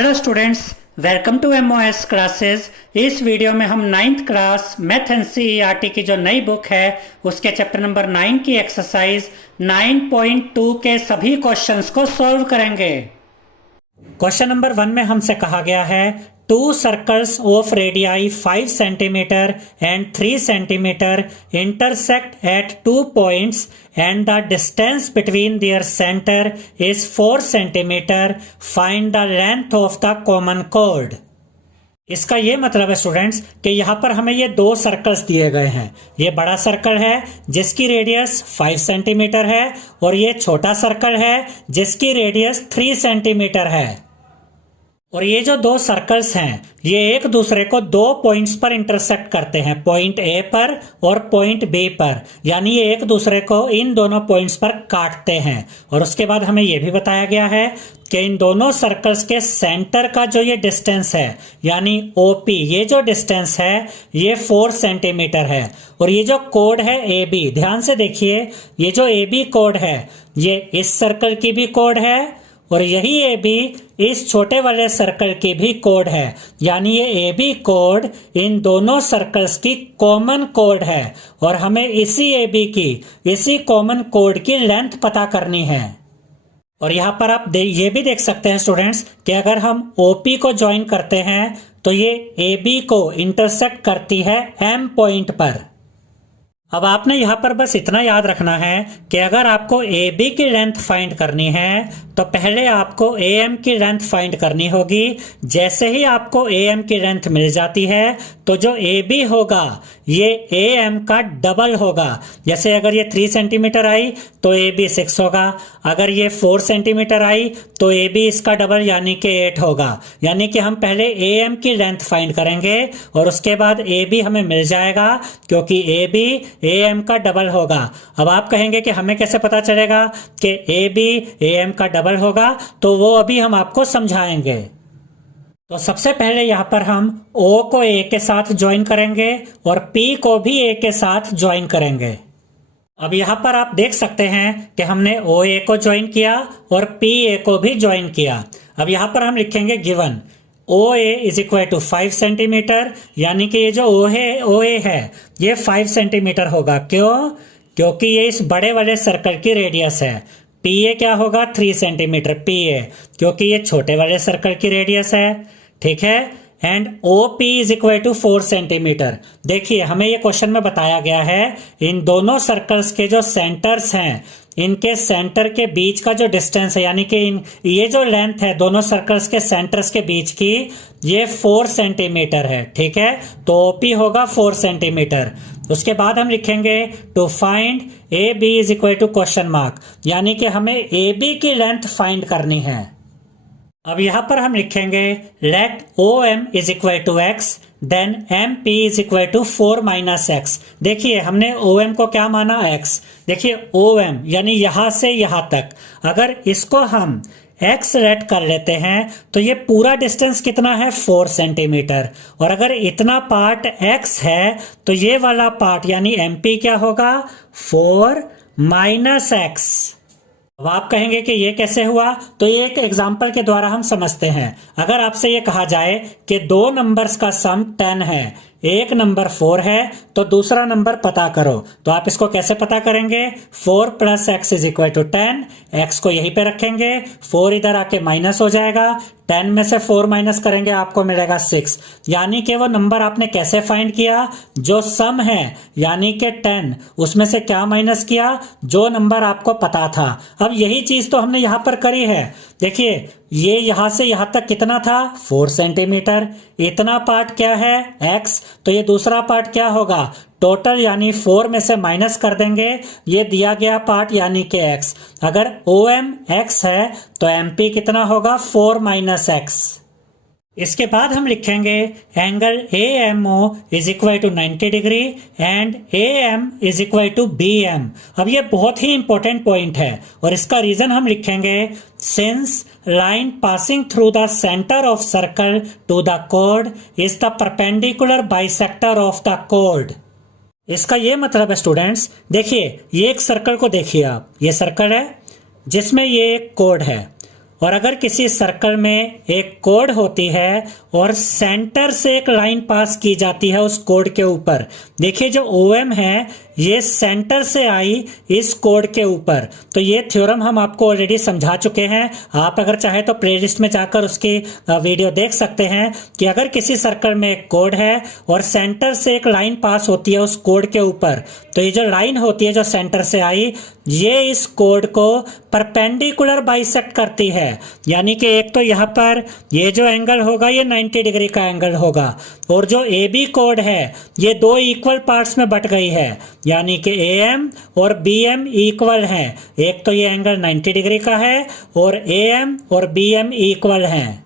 Hello students, welcome to MOS classes. इस video में हम 9th क्लास मैथ एनसीईआरटी की जो नई बुक है उसके चैप्टर नंबर 9 की एक्सरसाइज 9.2 के सभी क्वेश्चंस को सॉल्व करेंगे। क्वेश्चन नंबर 1 में हमसे कहा गया है to circles of radii 5 centimetre and 3 centimetre intersect at 2 points and the distance between their center is 4 centimeter. Find the length of the common chord. इसका ये मतलब है स्टूडेंट्स कि यहाँ पर हमें ये दो सर्कल्स दिए गए हैं। ये बड़ा सर्कल है जिसकी रेडियस 5 सेंटीमीटर है और ये छोटा सर्कल है जिसकी रेडियस 3 सेंटीमीटर है। और ये जो दो सर्कल्स हैं ये एक दूसरे को दो पॉइंट्स पर इंटरसेक्ट करते हैं, पॉइंट ए पर और पॉइंट बी पर, यानी ये एक दूसरे को इन दोनों पॉइंट्स पर काटते हैं। और उसके बाद हमें ये भी बताया गया है कि इन दोनों सर्कल्स के सेंटर का जो ये डिस्टेंस है यानी ओपी, ये जो डिस्टेंस है ये 4 सेंटीमीटर है। और ये जो कोड है ए बी, ध्यान से देखिए, ये जो ए बी कोड है ये इस सर्कल की भी कोड है और यही ए बी इस छोटे वाले सर्कल की भी कोड है, यानी ये ए बी कोड इन दोनों सर्कल्स की कॉमन कोड है और हमें इसी ए बी की, इसी कॉमन कोड की लेंथ पता करनी है। और यहाँ पर आप ये भी देख सकते हैं स्टूडेंट्स कि अगर हम ओपी को ज्वाइन करते हैं तो ये ए बी को इंटरसेक्ट करती है एम पॉइंट पर। अब आपने यहाँ पर बस इतना याद रखना है कि अगर आपको ए बी की लेंथ फाइंड करनी है तो पहले आपको ए एम की लेंथ फाइंड करनी होगी। जैसे ही आपको ए एम की लेंथ मिल जाती है तो जो ए बी होगा ये ए एम का डबल होगा। जैसे अगर ये 3 सेंटीमीटर आई तो ए बी 6 होगा, अगर ये 4 सेंटीमीटर आई तो ए बी इसका डबल यानी कि 8 होगा। यानी कि हम पहले ए एम की लेंथ फाइंड करेंगे और उसके बाद ए बी हमें मिल जाएगा क्योंकि ए बी ए एम का डबल होगा। अब आप कहेंगे कि हमें कैसे पता चलेगा कि ए बी ए एम का डबल होगा, तो वो अभी हम आपको समझाएंगे। तो सबसे पहले यहाँ पर हम O को A के साथ ज्वाइन करेंगे और P को भी A के साथ ज्वाइन करेंगे। अब यहाँ पर आप देख सकते हैं कि हमने OA को ज्वाइन किया और PA को भी ज्वाइन किया। अब यहाँ पर हम लिखेंगे given OA is equal to 5 centimetre, यानी कि ये जो OA है ये 5 सेंटीमीटर होगा। क्यों? क्योंकि ये इस बड़े वाले सर्कल की रेडियस है। PA क्या होगा? 3 सेंटीमीटर PA, क्योंकि ये छोटे वाले सर्कल की रेडियस है। ठीक है। And OP is equal to 4 centimetre. देखिए हमें ये क्वेश्चन में बताया गया है इन दोनों सर्कल्स के जो सेंटर्स हैं इनके सेंटर के बीच का जो डिस्टेंस है, यानी कि ये जो लेंथ है दोनों सर्कल्स के सेंटर्स के बीच की ये 4 सेंटीमीटर है। ठीक है, तो OP होगा 4 सेंटीमीटर। उसके बाद हम लिखेंगे to find A B is equal to question mark, यानी कि हमें ए बी की लेंथ फाइंड करनी है। अब यहां पर हम लिखेंगे let O M is equal to X then M P is equal to 4 minus X. देखिए हमने ओ एम को क्या माना? एक्स। देखिए ओ एम यानी यहां से यहां तक, अगर इसको हम x लेट कर लेते हैं तो ये पूरा डिस्टेंस कितना है? 4 सेंटीमीटर। और अगर इतना पार्ट x है तो ये वाला पार्ट यानी mp क्या होगा? 4 माइनस एक्स। अब आप कहेंगे कि ये कैसे हुआ, तो ये एक एग्जांपल के द्वारा हम समझते हैं। अगर आपसे ये कहा जाए कि दो नंबर्स का सम 10 है, एक नंबर 4 है तो दूसरा नंबर पता करो, तो आप इसको कैसे पता करेंगे? 4 plus X is equal to 10। X को यहीं पे रखेंगे, 4 इधर आके माइनस हो जाएगा, 10 में से 4 माइनस करेंगे आपको मिलेगा 6। यानी कि वो नंबर आपने कैसे फाइंड किया? जो सम है यानी कि 10 उसमें से क्या माइनस किया? जो नंबर आपको पता था। अब यही चीज तो हमने यहां पर करी है। देखिए ये यहां से यहां तक कितना था? 4 सेंटीमीटर। इतना पार्ट क्या है? x। तो ये दूसरा पार्ट क्या होगा? टोटल यानी 4 में से माइनस कर देंगे ये दिया गया पार्ट यानी कि x। अगर OM x है तो MP कितना होगा? 4 माइनस एक्स। इसके बाद हम लिखेंगे angle AMO is equal to 90 degree and AM is equal to BM। अब ये बहुत ही इंपॉर्टेंट पॉइंट है और इसका रीजन हम लिखेंगे since line passing through the centre of circle to the code is the perpendicular bisector of the code. इसका ये मतलब है स्टूडेंट्स, देखिए ये एक सर्कल को देखिए आप, ये सर्कल है जिसमें ये एक कोड है और अगर किसी सर्कल में एक कोड होती है और सेंटर से एक लाइन पास की जाती है उस कोड के ऊपर, देखिए जो OM है ये सेंटर से आई इस कोड के ऊपर। तो ये थ्योरम हम आपको ऑलरेडी समझा चुके हैं, आप अगर चाहे तो प्लेलिस्ट में जाकर उसकी वीडियो देख सकते हैं कि अगर किसी सर्कल में एक कोड है और सेंटर से एक लाइन पास होती है उस कोड के ऊपर, तो ये जो लाइन होती है जो सेंटर से आई, ये इस कोड को परपेंडिकुलर बाइसेक्ट करती है। यानी कि एक तो यहाँ पर ये जो एंगल होगा ये 90 डिग्री का एंगल होगा, और जो AB कोड है ये दो इक्वल पार्ट्स में बट गई है, यानी कि AM और BM इक्वल हैं। एक तो ये एंगल 90 डिग्री का है और AM और BM इक्वल हैं।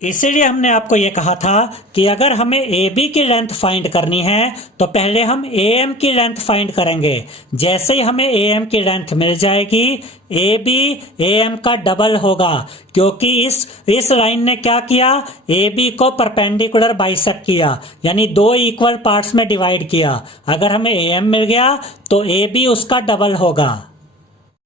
इसीलिए हमने आपको ये कहा था कि अगर हमें AB की लेंथ फाइंड करनी है तो पहले हम AM की लेंथ फाइंड करेंगे। जैसे ही हमें AM की लेंथ मिल जाएगी, AB AM का डबल होगा, क्योंकि इस लाइन ने क्या किया, AB को परपेंडिकुलर बाइसेक्ट किया, यानी दो इक्वल पार्ट्स में डिवाइड किया। अगर हमें AM मिल गया तो AB उसका डबल होगा।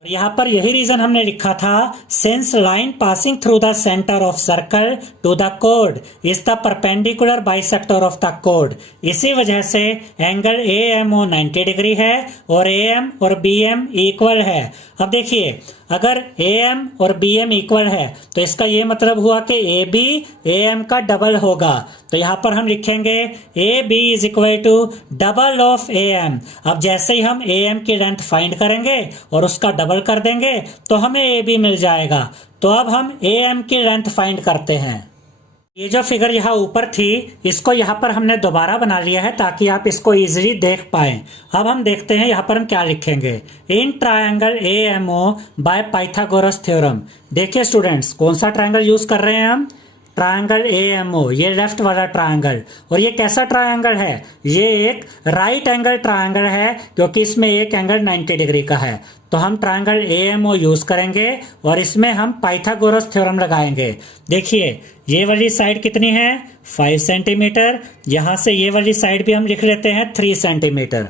यहाँ पर यही रीजन हमने लिखा था, since line passing through the centre of circle to the code is the perpendicular bisector of the code. इसी वजह से एंगल AMO 90 डिग्री है और AM और BM इक्वल है। अब देखिए, अगर AM और BM इक्वल है तो इसका ये मतलब हुआ कि AB AM का डबल होगा। तो यहाँ पर हम लिखेंगे AB is equal to double of AM। अब जैसे ही हम AM की लेंथ फाइंड करेंगे और उसका डबल कर देंगे तो हमें AB मिल जाएगा। तो अब हम AM की लेंथ फाइंड करते हैं। ये जो फिगर यहाँ ऊपर थी, इसको यहाँ पर हमने दोबारा बना लिया है ताकि आप इसको इजीली देख पाएं। अब हम देखते हैं यहाँ पर हम क्या लिखेंगे, in triangle AMO bye Pythagoras theorem. देखिए स्टूडेंट्स, कौन सा ट्रायंगल यूज कर रहे हैं हम, ट्रायंगल AMO, ये लेफ्ट वाला ट्रायंगल। और ये कैसा ट्रायंगल है, ये एक राइट एंगल ट्रायंगल है, क्योंकि इसमें एक एंगल 90 डिग्री का है। तो हम ट्रायंगल AMO यूज करेंगे और इसमें हम पाइथागोरस थ्योरम लगाएंगे। देखिए ये वाली साइड कितनी है, 5 सेंटीमीटर। यहां से ये वाली साइड भी हम लिख लेते हैं 3 सेंटीमीटर।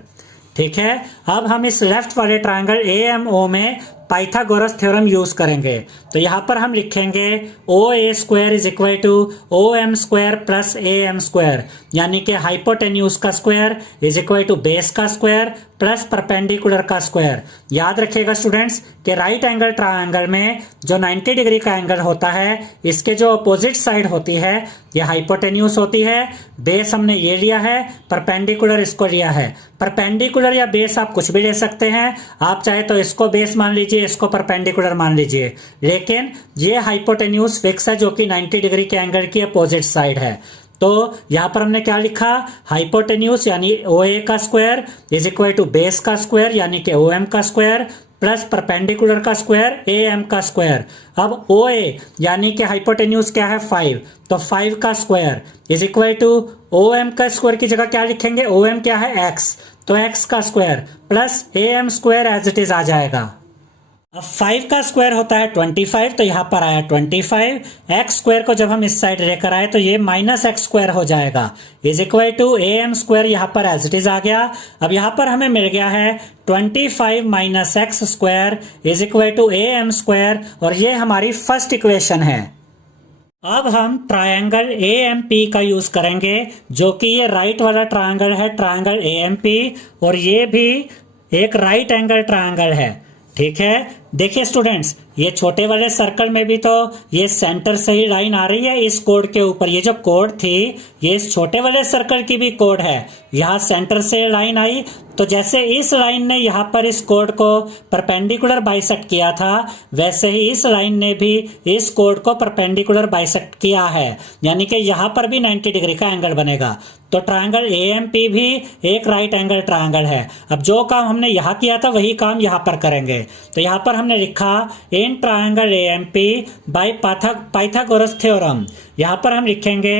ठीक है, अब हम इस लेफ्ट वाले ट्रायंगल AMO में पाइथागोरस थ्योरम यूज करेंगे। तो यहां पर हम लिखेंगे OA square is equal to OM square plus AM square, यानी कि हाइपोटेन्यूज का square is equal to base का स्क्वायर प्लस परपेंडिकुलर का स्क्वायर। याद रखिएगा स्टूडेंट्स कि राइट एंगल ट्रायंगल में जो 90 डिग्री का एंगल होता है, इसके जो अपोजिट साइड होती है ये हाइपोटेन्यूज होती है। बेस हमने ये लिया है, परपेंडिकुलर इसको लिया है। परपेंडिकुलर या बेस आप कुछ भी ले सकते हैं, आप चाहे तो इसको बेस मान लीजिए, इसको परपेंडिकुलर मान लीजिए, लेकिन ये हाइपोटेन्यूज फिक्स है जो कि 90 डिग्री के एंगल की अपोजिट साइड है। तो यहां पर हमने क्या लिखा, हाइपोटेन्यूज यानी OA का square is equal to base का स्क्वायर यानी कि OM का स्क्वायर प्लस परपेंडिकुलर का स्क्वायर AM का स्क्वायर। अब OA यानी कि हाइपोटेन्यूज क्या है 5, तो 5 का square is equal to OM का स्क्वायर की जगह क्या लिखेंगे, OM क्या है X, तो X का square plus AM square as it is आ जाएगा। अब 5 का स्क्वायर होता है 25, तो यहाँ पर आया 25। एक्स स्क्वायर को जब हम इस साइड लेकर आए तो ये माइनस एक्स स्क्वायर हो जाएगा, is equal to AM square यहाँ पर एज इट इज आ गया। अब यहाँ पर हमें मिल गया है 25 minus x square is equal to AM square, और ये हमारी फर्स्ट इक्वेशन है। अब हम ट्रायंगल AMP का यूज करेंगे, जो कि ये राइट वाला ट्रायंगल है, ट्रायंगल AMP, और ये भी एक राइट एंगल ट्रायंगल है। ठीक है, देखिए स्टूडेंट्स, ये छोटे वाले सर्कल में भी तो ये सेंटर से ही लाइन आ रही है इस कोड के ऊपर। ये जो कोड थी ये इस छोटे वाले सर्कल की भी कोड है, यहाँ सेंटर से लाइन आई, तो जैसे इस लाइन ने यहाँ पर इस कोड को परपेंडिकुलर बाइसेक्ट किया था, वैसे ही इस लाइन ने भी इस कोड को परपेंडिकुलर बाइसेक्ट किया है, यानी कि यहाँ पर भी 90 डिग्री का एंगल बनेगा। तो ट्रायंगल AMP भी एक राइट एंगल ट्रायंगल है। अब जो काम हमने यहाँ किया था वही काम यहाँ पर करेंगे। तो यहाँ पर हमने लिखा in triangle AMP by Pythagoras theorem. यहाँ पर हम लिखेंगे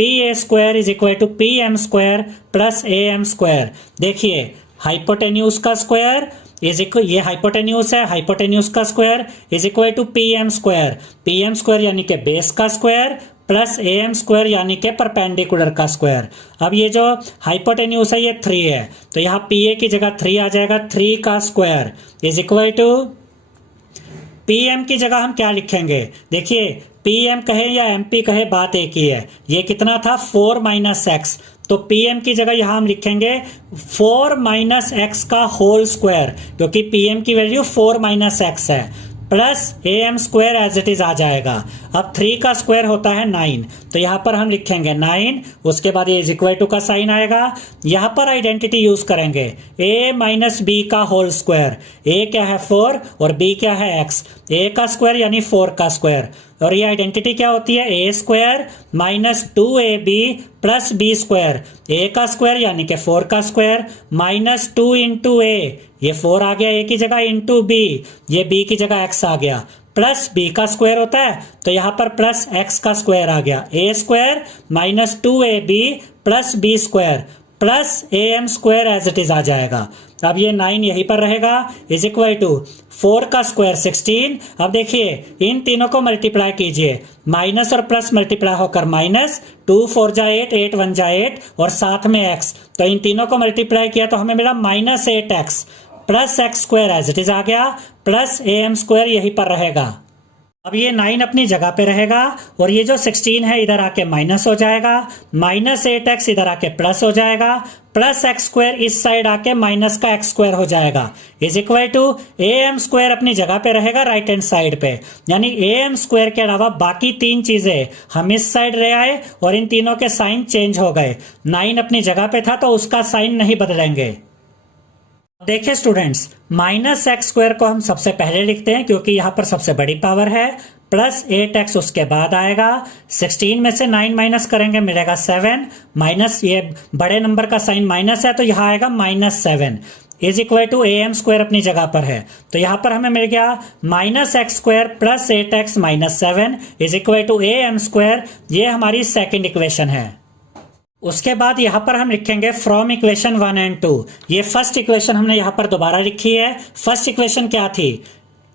PA square is equal to PM square plus AM square. देखिए हाइपोटेन्यूज का स्क्वायर इज इक्वल, ये हाइपोटेन्यूज है, हाइपोटेन्यूज का square is equal to PM square, PM square यानी कि बेस का स्क्वायर प्लस AM स्क्वायर यानी कि परपेंडिकुलर का स्क्वायर। अब ये जो हाइपोटेन्यूज है ये 3 है, तो यहाँ PA की जगह 3 आ जाएगा, 3 का square is equal to P M की जगह हम क्या लिखेंगे, देखिए पी एम कहे या एम पी कहे बात एक ही है। ये कितना था 4 माइनस एक्स, तो पी एम की जगह यहां हम लिखेंगे 4 माइनस एक्स का होल स्क्वायर, क्योंकि पी एम की वैल्यू 4 माइनस एक्स है, plus A M square as it is आ जाएगा। अब 3 का स्क्वायर होता है 9, तो यहां पर हम लिखेंगे 9, उसके बाद ये इज इक्वल टू का साइन आएगा। यहां पर आइडेंटिटी यूज करेंगे a माइनस बी का होल स्क्वायर। a क्या है 4 और b क्या है x, a का स्क्वायर यानी 4 का स्क्वायर, और ये आइडेंटिटी क्या होती है a square minus 2ab plus B square, a का स्क्वायर यानी कि 4 का स्क्वायर माइनस 2 इंटू ए, ये 4 आ गया a की जगह, इंटू b, ये b की जगह x आ गया, प्लस b का स्क्वायर होता है तो यहां पर प्लस x का स्क्वायर आ गया, a square minus 2ab plus B square plus A M square as it is आ जाएगा। अब ये 9 यहीं पर रहेगा, इज इक्वल टू 4 का स्क्वायर 16। अब देखिए इन तीनों को मल्टीप्लाई कीजिए, माइनस और प्लस मल्टीप्लाई होकर माइनस, 2 4 जा 8, 8 1 जा 8 और साथ में x, तो इन तीनों को मल्टीप्लाई किया तो हमें मिला minus 8x plus x square as it is आ गया, प्लस ए एम स्क्वायर यहीं पर रहेगा। अब ये 9 अपनी जगह पे रहेगा और ये जो 16 है इधर आके माइनस हो जाएगा, माइनस 8x इधर आके प्लस हो जाएगा, प्लस एक्स स्क्वायर इस साइड आके माइनस का एक्स स्क्वायर हो जाएगा, is equal to A M square अपनी जगह पे रहेगा राइट हैंड साइड पे, यानी ए एम स्क्वायर के अलावा बाकी 3 चीजें हम इस साइड ले आए और इन तीनों के साइन चेंज हो गए। 9 अपनी जगह पे था तो उसका साइन नहीं बदलेंगे। देखिए स्टूडेंट्स, माइनस एक्स स्क्वायर को हम सबसे पहले लिखते हैं क्योंकि यहां पर सबसे बड़ी पावर है, प्लस 8x उसके बाद आएगा, 16 में से 9 माइनस करेंगे मिलेगा 7, माइनस ये बड़े नंबर का साइन माइनस है तो यहां आएगा minus 7, is equal to A M square अपनी जगह पर है, तो यहां पर हमें मिल गया minus x square plus 8x minus 7 is equal to A M square. ये हमारी सेकेंड इक्वेशन है। उसके बाद यहां पर हम लिखेंगे फ्रॉम इक्वेशन 1 एंड 2। ये फर्स्ट इक्वेशन हमने यहां पर दोबारा लिखी है। फर्स्ट इक्वेशन क्या थी,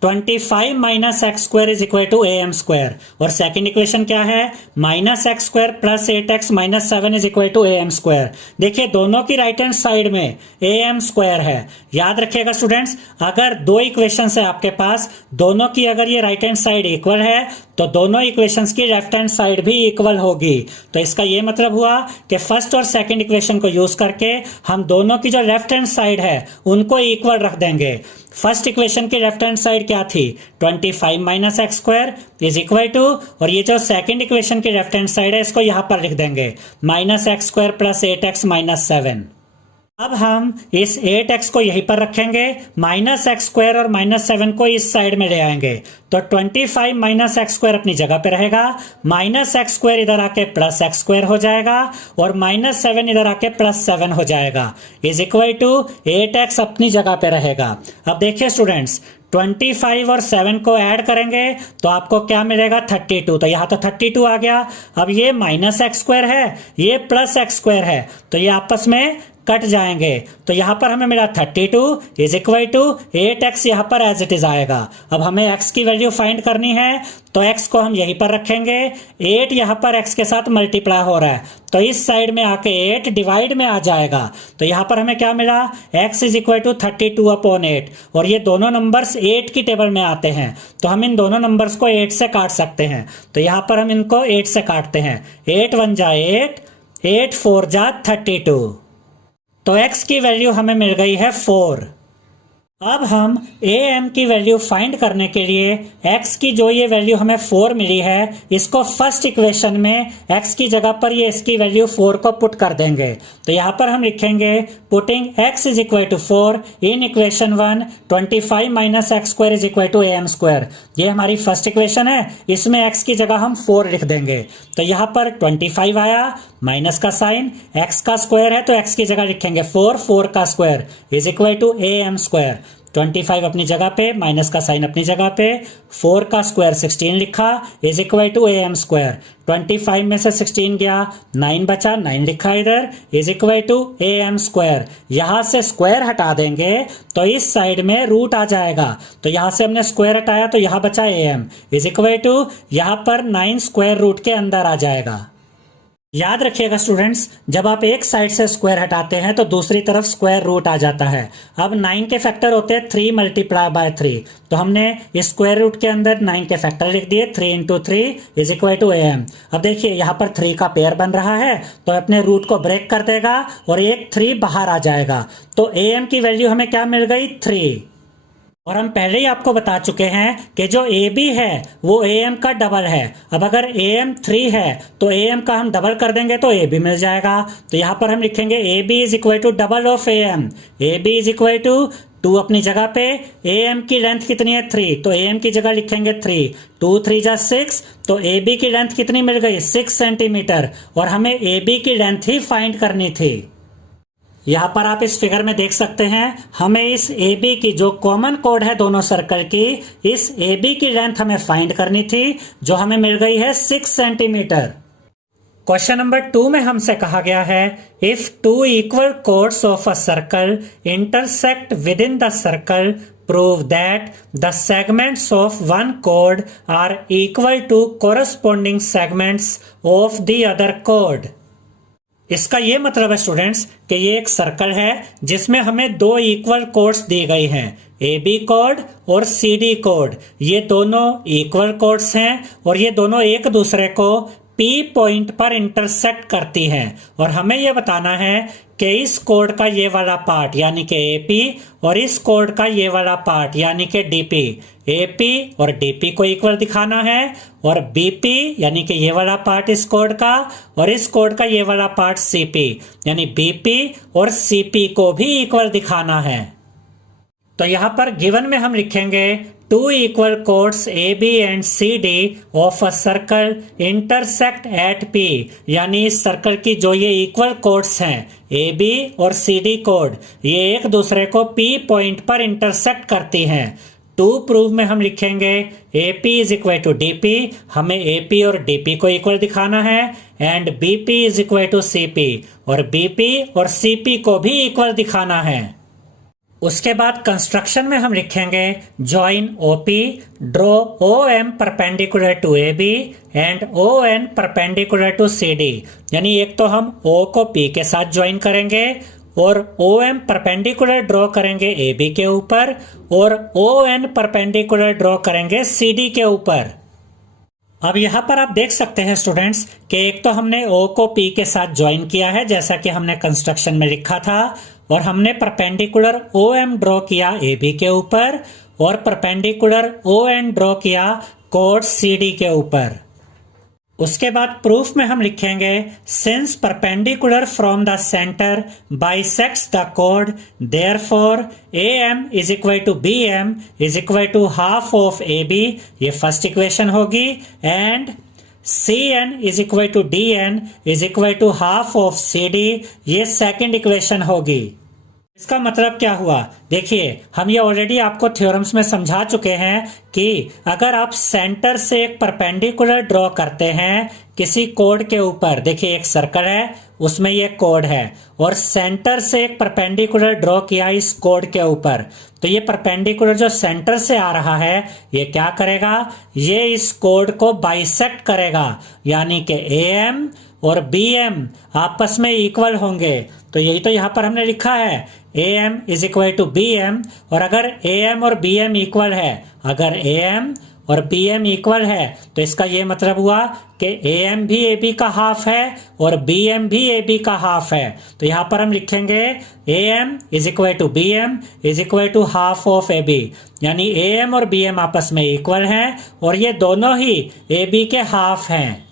25 minus x square is equal to A M square, और सेकेंड इक्वेशन क्या है, minus x square plus 8x minus 7 is equal to A M square. देखिए दोनों की राइट हैंड साइड में ए एम स्क्वायर है। याद रखिएगा स्टूडेंट्स, अगर 2 इक्वेशंस है आपके पास, दोनों की अगर ये राइट हैंड साइड इक्वल है तो दोनों इक्वेशंस की लेफ्ट हैंड साइड भी इक्वल होगी। तो इसका ये मतलब हुआ कि फर्स्ट और सेकंड इक्वेशन को यूज करके हम दोनों की जो लेफ्ट हैंड साइड है उनको इक्वल रख देंगे। फर्स्ट इक्वेशन की लेफ्ट हैंड साइड क्या थी, 25 minus x square is equal to, और ये जो सेकंड इक्वेशन की लेफ्ट हैंड साइड है इसको यहां पर लिख देंगे minus x square plus 8x minus 7। अब हम इस 8x को यहीं पर रखेंगे, माइनस एक्स स्क्वायर और माइनस 7 को इस साइड में ले आएंगे, तो 25 माइनस एक्स स्क्वायर अपनी जगह पे रहेगा, माइनस एक्स स्क्वायर इधर आके प्लस एक्स स्क्वायर हो जाएगा और माइनस 7 इधर आके प्लस 7 हो जाएगा, इज इक्वल टू 8x अपनी जगह पे रहेगा। अब देखिए स्टूडेंट्स, 25 और 7 को ऐड करेंगे तो आपको क्या मिलेगा 32, तो यहां तो 32 आ गया। अब ये माइनस एक्स स्क्वायर है, ये प्लस एक्स स्क्वायर है, तो ये आपस में कट जाएंगे, तो यहां पर हमें मिला 32 इज इक्वल टू 8x यहां पर एज इट इज आएगा। अब हमें x की वैल्यू फाइंड करनी है तो x को हम यहीं पर रखेंगे, 8 यहां पर x के साथ मल्टीप्लाई हो रहा है तो इस साइड में आके 8 डिवाइड में आ जाएगा, तो यहां पर हमें क्या मिला x is equal to 32 upon 8, और ये दोनों नंबर्स 8 की टेबल में आते हैं तो हम इन दोनों नंबर्स को 8 से काट सकते हैं, तो यहां पर हम इनको 8 से काटते हैं, 8 1 जा 8, 8 4 जा 32, तो x की वैल्यू हमें मिल गई है 4। अब हम ए एम की वैल्यू फाइंड करने के लिए x की जो ये वैल्यू हमें 4 मिली है इसको फर्स्ट इक्वेशन में x की जगह पर ये इसकी वैल्यू 4 को पुट कर देंगे, तो यहाँ पर हम लिखेंगे putting x is equal to 4 in equation 1, 25 minus x square is equal to A M square. ये हमारी फर्स्ट इक्वेशन है, इसमें x की जगह हम 4 लिख देंगे, तो यहाँ पर 25 आया, माइनस का साइन, x का स्क्वायर है तो x की जगह लिखेंगे 4, 4 का square is equal to A M square. 25 अपनी जगह पे, माइनस का साइन अपनी जगह पे, 4 का स्क्वायर 16 लिखा is equal to A M square. 25 में से 16 गया, 9 बचा, 9 लिखा इधर is equal to A M square. यहां से स्क्वायर हटा देंगे तो इस साइड में रूट आ जाएगा, तो यहां से हमने स्क्वायर हटाया तो यहां बचा A M is equal to, यहां पर 9 स्क्वायर रूट के अंदर आ जाएगा। याद रखिएगा स्टूडेंट्स, जब आप एक साइड से स्क्वायर हटाते हैं तो दूसरी तरफ स्क्वायर रूट आ जाता है। अब 9 के फैक्टर होते हैं 3 मल्टीप्लाई बाय 3, तो हमने इस स्क्वायर रूट के अंदर 9 के फैक्टर लिख दिए, 3 into 3 is equal to am। अब देखिए यहाँ पर 3 का पेयर बन रहा है तो अपने रूट को ब्रेक कर देगा और एक 3 बाहर आ जाएगा, तो am की वैल्यू हमें क्या मिल गई 3। और हम पहले ही आपको बता चुके हैं कि जो AB है वो AM का डबल है। अब अगर AM 3 है तो AM का हम डबल कर देंगे तो AB मिल जाएगा। तो यहाँ पर हम लिखेंगे AB is equal to double of AM। AB is equal to 2 अपनी जगह पे, AM की लेंथ कितनी है 3, तो AM की जगह लिखेंगे 3, 2 3 जा 6, तो AB की लेंथ कितनी मिल गई 6 सेंटीमीटर, और हमें AB की लेंथ ही फाइंड करनी थी। यहाँ पर आप इस फिगर में देख सकते हैं, हमें इस AB की जो कॉमन कोड है दोनों सर्कल की, इस AB की लेंथ हमें फाइंड करनी थी जो हमें मिल गई है 6 सेंटीमीटर। क्वेश्चन नंबर 2 में हमसे कहा गया है, if 2 equal codes of a circle intersect with in the circle prove that the segments of one code are equal to corresponding segments of the other code. इसका ये मतलब है स्टूडेंट्स कि ये एक सर्कल है जिसमें हमें 2 इक्वल कोड्स दी गई हैं, AB कोड और CD कोड। ये दोनों इक्वल कोड्स हैं और ये दोनों एक दूसरे को P पॉइंट पर इंटरसेक्ट करती हैं, और हमें यह बताना है कि इस कोड का ये वाला पार्ट यानी कि AP और इस कोड का ये वाला पार्ट यानी कि DP, AP और DP को इक्वल दिखाना है, और BP यानी कि ये वाला पार्ट इस कोड का और इस कोड का ये वाला पार्ट CP यानी BP और CP को भी इक्वल दिखाना है। तो यहाँ पर गिवन में हम लिखेंगे 2 equal codes AB and CD of a circle intersect at P, यानी इस सर्कल की जो ये इक्वल कोड्स हैं AB और CD कोड, ये एक दूसरे को P पॉइंट पर इंटरसेक्ट करती हैं। 2 प्रूव में हम लिखेंगे AP is equal to DP, हमें AP और DP को इक्वल दिखाना है, and BP is equal to CP और BP और CP को भी इक्वल दिखाना है। उसके बाद कंस्ट्रक्शन में हम लिखेंगे join OP, draw OM perpendicular to AB and ON perpendicular to CD, यानी एक तो हम O को P के साथ ज्वाइन करेंगे और OM परपेंडिकुलर ड्रॉ करेंगे AB के ऊपर और ON परपेंडिकुलर ड्रॉ करेंगे CD के ऊपर। अब यहाँ पर आप देख सकते हैं स्टूडेंट्स कि एक तो हमने O को P के साथ ज्वाइन किया है जैसा कि हमने कंस्ट्रक्शन में लिखा था, और हमने परपेंडिकुलर OM ड्रॉ किया AB के ऊपर और परपेंडिकुलर ON ड्रॉ किया कोड CD के ऊपर। उसके बाद प्रूफ में हम लिखेंगे since perpendicular from the centre bisects the कोड therefore AM is equal to BM is equal to half of AB, ये फर्स्ट इक्वेशन होगी, and CN is equal to DN is equal to half of CD, ये second equation होगी। इसका मतलब क्या हुआ, देखिए हम ये ऑलरेडी आपको थ्योरम्स में समझा चुके हैं कि अगर आप सेंटर से एक परपेंडिकुलर ड्रॉ करते हैं किसी कोड के ऊपर, देखिए एक सर्कल है उसमें ये कोड है और सेंटर से एक परपेंडिकुलर ड्रॉ किया इस कोड के ऊपर, तो ये परपेंडिकुलर जो सेंटर से आ रहा है ये क्या करेगा, ये इस कोड को बाइसेक्ट करेगा, यानी कि AM और BM आपस में इक्वल होंगे। तो यही तो यहाँ पर हमने लिखा है AM is equal to BM, और अगर AM और BM इक्वल है, अगर AM और BM इक्वल है तो इसका ये मतलब हुआ कि AM भी AB का हाफ है और BM भी AB का हाफ है। तो यहाँ पर हम लिखेंगे AM is equal to BM is equal to half of AB, यानी AM और BM आपस में इक्वल हैं और ये दोनों ही AB के हाफ हैं।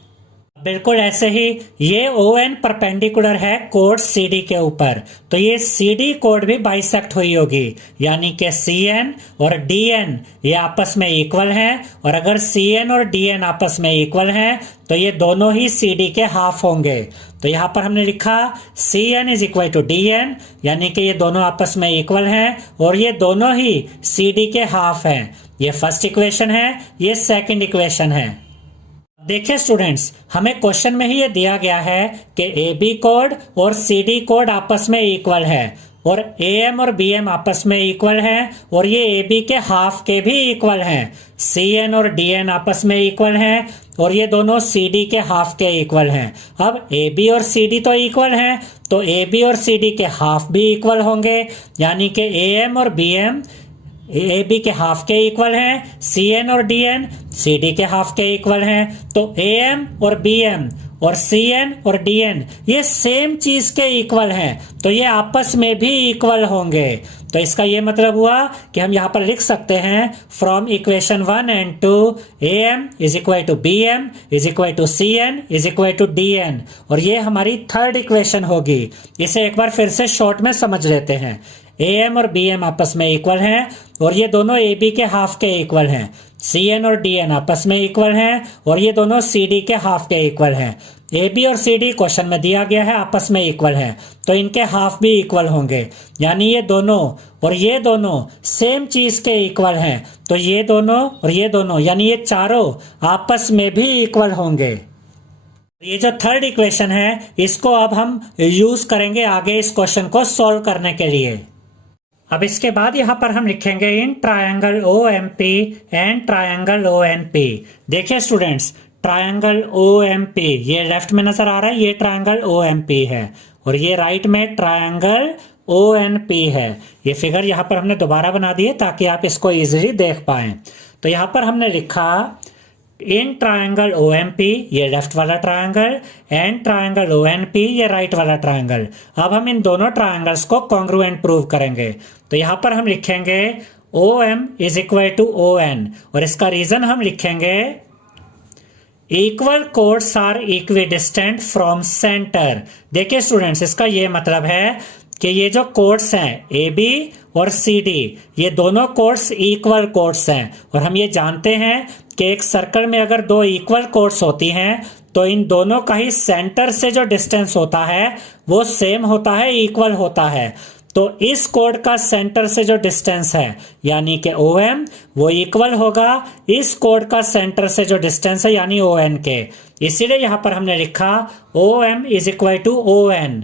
बिल्कुल ऐसे ही ये ON परपेंडिकुलर है कोड CD के ऊपर, तो ये CD कोड भी बाइसेक्ट हुई होगी, यानी कि CN और DN ये आपस में इक्वल हैं, और अगर CN और DN आपस में इक्वल हैं तो ये दोनों ही CD के हाफ होंगे। तो यहाँ पर हमने लिखा CN is equal to DN, यानी कि ये दोनों आपस में इक्वल हैं और ये दोनों ही CD के हाफ हैं। ये फर्स्ट इक्वेशन है, ये सेकंड इक्वेशन है। देखिए स्टूडेंट्स, हमें क्वेश्चन में ही ये दिया गया है कि AB कोड और CD कोड आपस में इक्वल है, और AM और BM आपस में इक्वल हैं और ये AB के हाफ के भी इक्वल हैं। CN और DN आपस में इक्वल हैं और ये दोनों CD के हाफ के इक्वल हैं। अब AB और CD तो इक्वल हैं, तो AB और CD के हाफ भी इक्वल होंगे, यानी कि AM और BM AB के हाफ के इक्वल हैं, CN और DN CD के हाफ के इक्वल हैं। तो AM और BM और CN और DN ये सेम चीज के इक्वल हैं, तो ये आपस में भी इक्वल होंगे। तो इसका ये मतलब हुआ कि हम यहाँ पर लिख सकते हैं from equation 1 and 2 AM is equal to BM is equal to CN is equal to DN, और ये हमारी थर्ड इक्वेशन होगी। इसे एक बार फिर से शॉर्ट में समझ लेते हैं। AM और BM आपस में इक्वल हैं और ये दोनों AB के हाफ के इक्वल हैं। CN और DN आपस में इक्वल हैं और ये दोनों CD के हाफ के इक्वल हैं। AB और CD क्वेश्चन में दिया गया है आपस में इक्वल हैं, तो इनके हाफ भी इक्वल होंगे, यानी ये दोनों और ये दोनों सेम चीज के इक्वल हैं। तो ये दोनों और ये दोनों यानी ये चारों आपस में भी इक्वल होंगे। ये जो थर्ड इक्वेशन है इसको अब हम यूज करेंगे आगे इस क्वेश्चन को सॉल्व करने के लिए। अब इसके बाद यहाँ पर हम लिखेंगे in triangle OMP and triangle ONP। देखिए स्टूडेंट्स, ट्रायंगल OMP ये लेफ्ट में नजर आ रहा है, ये ट्रायंगल OMP है और ये राइट में ट्रायंगल ONP है। ये फिगर यहाँ पर हमने दोबारा बना दी है ताकि आप इसको इजीली देख पाएं। तो यहाँ पर हमने लिखा इन ट्रायंगल OMP ये लेफ्ट वाला ट्रायंगल एंड ट्रायंगल ONP ये राइट वाला ट्रायंगल। अब हम इन दोनों ट्रायंगल्स को कॉन्ग्रुएंट प्रूव करेंगे। तो यहाँ पर हम लिखेंगे OM is equal to ON और इसका रीजन हम लिखेंगे equal chords are equidistant from centre. देखिए स्टूडेंट्स, इसका ये मतलब है कि ये जो कोड्स हैं AB और CD ये दोनों कोड्स इक्वल कोड्स हैं और हम ये जानते हैं कि एक सर्कल में अगर दो इक्वल कोड्स होती हैं तो इन दोनों का ही सेंटर से जो डिस्टेंस होता है वो सेम होता है, इक्वल होता है। तो इस कोड का सेंटर से जो डिस्टेंस है यानी कि OM वो इक्वल होगा इस कोड का सेंटर से जो डिस्टेंस है यानी ON के। इसीलिए यहां पर हमने लिखा OM is equal to ON।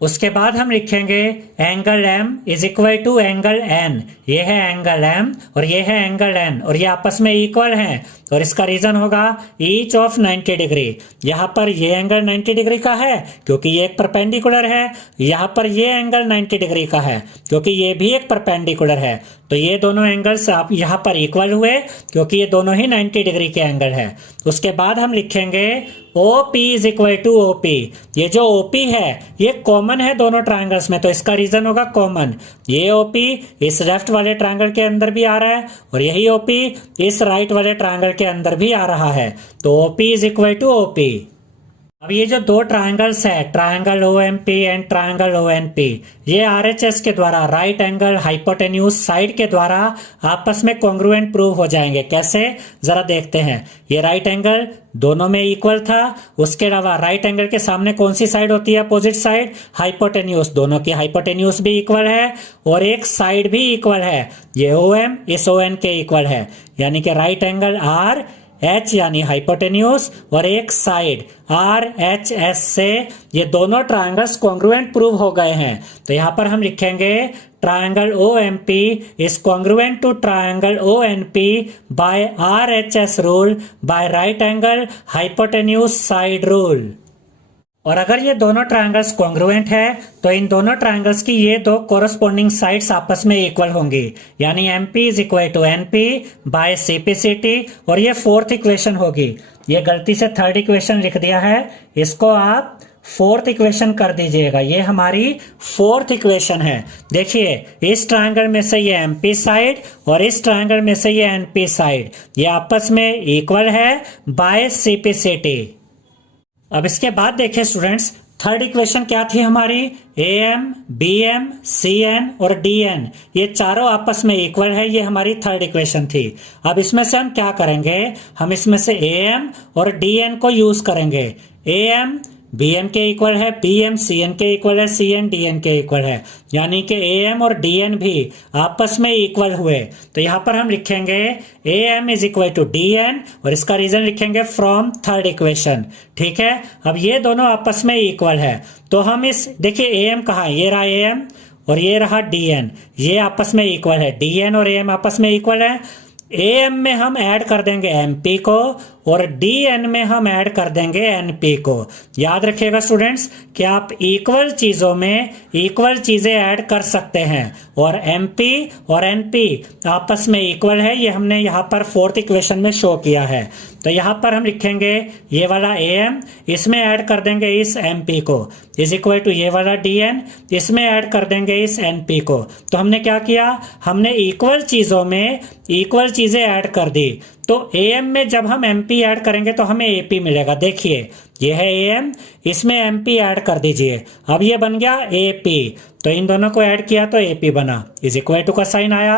उसके बाद हम लिखेंगे angle M is equal to angle N। ये है एंगल M और ये है एंगल N और ये आपस में इक्वल हैं और इसका रीजन होगा ईच ऑफ 90 डिग्री। यहाँ पर ये एंगल 90 डिग्री का है क्योंकि ये एक परपेंडिकुलर है, यहाँ पर ये एंगल 90 डिग्री का है क्योंकि ये भी एक परपेंडिकुलर है। तो ये दोनों एंगल्स आप यहाँ पर इक्वल हुए क्योंकि ये दोनों ही 90 डिग्री के एंगल है। उसके बाद हम लिखेंगे OP is equal to OP। ये जो OP है ये कॉमन है दोनों ट्रायंगल्स में, तो इसका रीजन होगा कॉमन। ये OP इस लेफ्ट वाले ट्रायंगल के अंदर भी आ रहा है और यही OP इस राइट वाले ट्रायंगल के अंदर भी आ रहा है, तो OP is equal to OP। अब ये जो दो ट्रायंगल्स है triangle OMP and triangle ONP ये RHS के द्वारा राइट एंगल हाइपोटेन्यूज साइड के द्वारा आपस में कॉन्ग्रुएंट प्रूव हो जाएंगे। कैसे, जरा देखते हैं। ये राइट एंगल दोनों में इक्वल था, उसके अलावा राइट एंगल के सामने कौन सी साइड होती है अपोजिट साइड, हाइपोटेन्यूज। दोनों की हाइपोटेन्यूज भी इक्वल है और एक साइड भी इक्वल है, ये OM इस ON के इक्वल है, यानी कि राइट एंगल RH यानी हाइपोटेन्यूज और एक साइड RHS से ये दोनों ट्रायंगल्स कॉन्ग्रुएंट प्रूव हो गए हैं। तो यहाँ पर हम लिखेंगे triangle OMP is congruent to triangle ONP by RHS rule by right angle hypotenuse side rule. और अगर ये दोनों ट्रायंगल्स कॉन्ग्रुएंट है तो इन दोनों ट्रायंगल्स की ये दो कोरस्पॉन्डिंग साइड्स आपस में इक्वल होंगी, यानी MP is equal to NP by CPCT और ये फोर्थ इक्वेशन होगी। ये गलती से थर्ड इक्वेशन लिख दिया है, इसको आप फोर्थ इक्वेशन कर दीजिएगा। ये हमारी फोर्थ इक्वेशन है। देखिए इस ट्रायंगल में से ये MP साइड और इस ट्रायंगल में से ये NP साइड ये आपस में इक्वल है बाय CPCT। अब इसके बाद देखिए स्टूडेंट्स, थर्ड इक्वेशन क्या थी हमारी, AM, BM, CN और DN ये चारों आपस में इक्वल है, ये हमारी थर्ड इक्वेशन थी। अब इसमें से हम क्या करेंगे, हम इसमें से AM और DN को यूज करेंगे। AM, BN के इक्वल है, BM CN के इक्वल है, CN DN के इक्वल है, यानी कि AM और DN भी आपस में इक्वल हुए। तो यहाँ पर हम लिखेंगे AM is equal to DN और इसका रीजन लिखेंगे फ्रॉम थर्ड इक्वेशन। ठीक है, अब ये दोनों आपस में इक्वल है, तो हम इस देखिए AM कहाँ है, ये रहा AM और ये रहा DN, ये आपस में इक्वल है, DN और AM आपस में इक्वल है। AM में हम ऐड कर देंगे MP को और DN में हम ऐड कर देंगे NP को। याद रखिएगा स्टूडेंट्स कि आप इक्वल चीजों में इक्वल चीजें ऐड कर सकते हैं और MP और NP आपस में इक्वल है, ये हमने यहाँ पर फोर्थ इक्वेशन में शो किया है। तो यहाँ पर हम लिखेंगे ये वाला AM, इसमें ऐड कर देंगे इस MP को, इज इक्वल टू ये वाला DN, इसमें ऐड कर देंगे इस NP को। तो हमने क्या किया, हमने इक्वल चीजों में इक्वल चीजें ऐड कर दी। तो AM में जब हम MP ऐड करेंगे तो हमें AP मिलेगा। देखिए ये है AM, इसमें MP ऐड कर दीजिए, अब ये बन गया AP। तो इन दोनों को ऐड किया तो AP बना, इज इक्वल टू का साइन आया।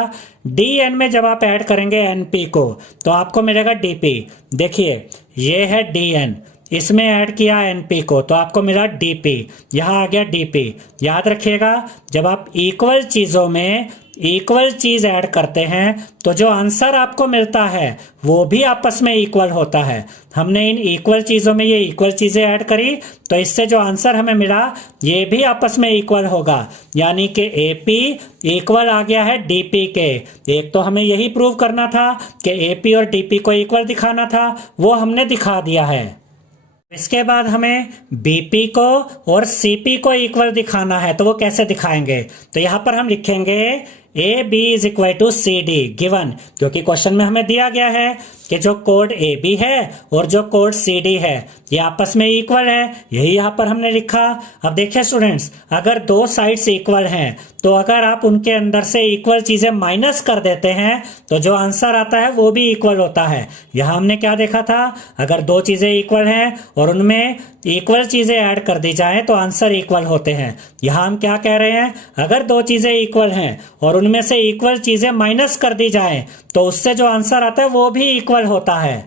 DN में जब आप ऐड करेंगे NP को तो आपको मिलेगा DP। देखिए ये है DN, इसमें ऐड किया NP को तो आपको मिला DP, यहाँ आ गया DP। याद रखिएगा जब आप इक्वल चीजों में इक्वल चीज ऐड करते हैं तो जो आंसर आपको मिलता है वो भी आपस में इक्वल होता है। हमने इन इक्वल चीजों में ये इक्वल चीजें ऐड करी तो इससे जो आंसर हमें मिला ये भी आपस में इक्वल होगा, यानी कि AP इक्वल आ गया है DP के। एक तो हमें यही प्रूव करना था कि AP और DP को इक्वल दिखाना था, वो हमने दिखा दिया है। इसके बाद हमें BP को और CP को इक्वल दिखाना है, तो वो कैसे दिखाएंगे, तो यहाँ पर हम लिखेंगे AB is equal to CD given, क्योंकि क्वेश्चन में हमें दिया गया है कि जो कोड AB है और जो कोड CD है ये आपस में इक्वल है, यही यहाँ पर हमने लिखा। अब देखिए स्टूडेंट्स, अगर दो साइड्स इक्वल हैं तो अगर आप उनके अंदर से इक्वल चीजें माइनस कर देते हैं तो जो आंसर आता है वो भी इक्वल होता है। यहाँ हमने क्या देखा था, अगर दो चीजें इक्वल हैं और उनमें इक्वल चीजें ऐड कर दी जाए तो आंसर इक्वल होते हैं। यहाँ हम क्या कह रहे हैं, अगर दो चीजें इक्वल हैं और उनमें से इक्वल चीजें माइनस कर दी जाए तो उससे जो आंसर आता है वो भी इक्वल होता है।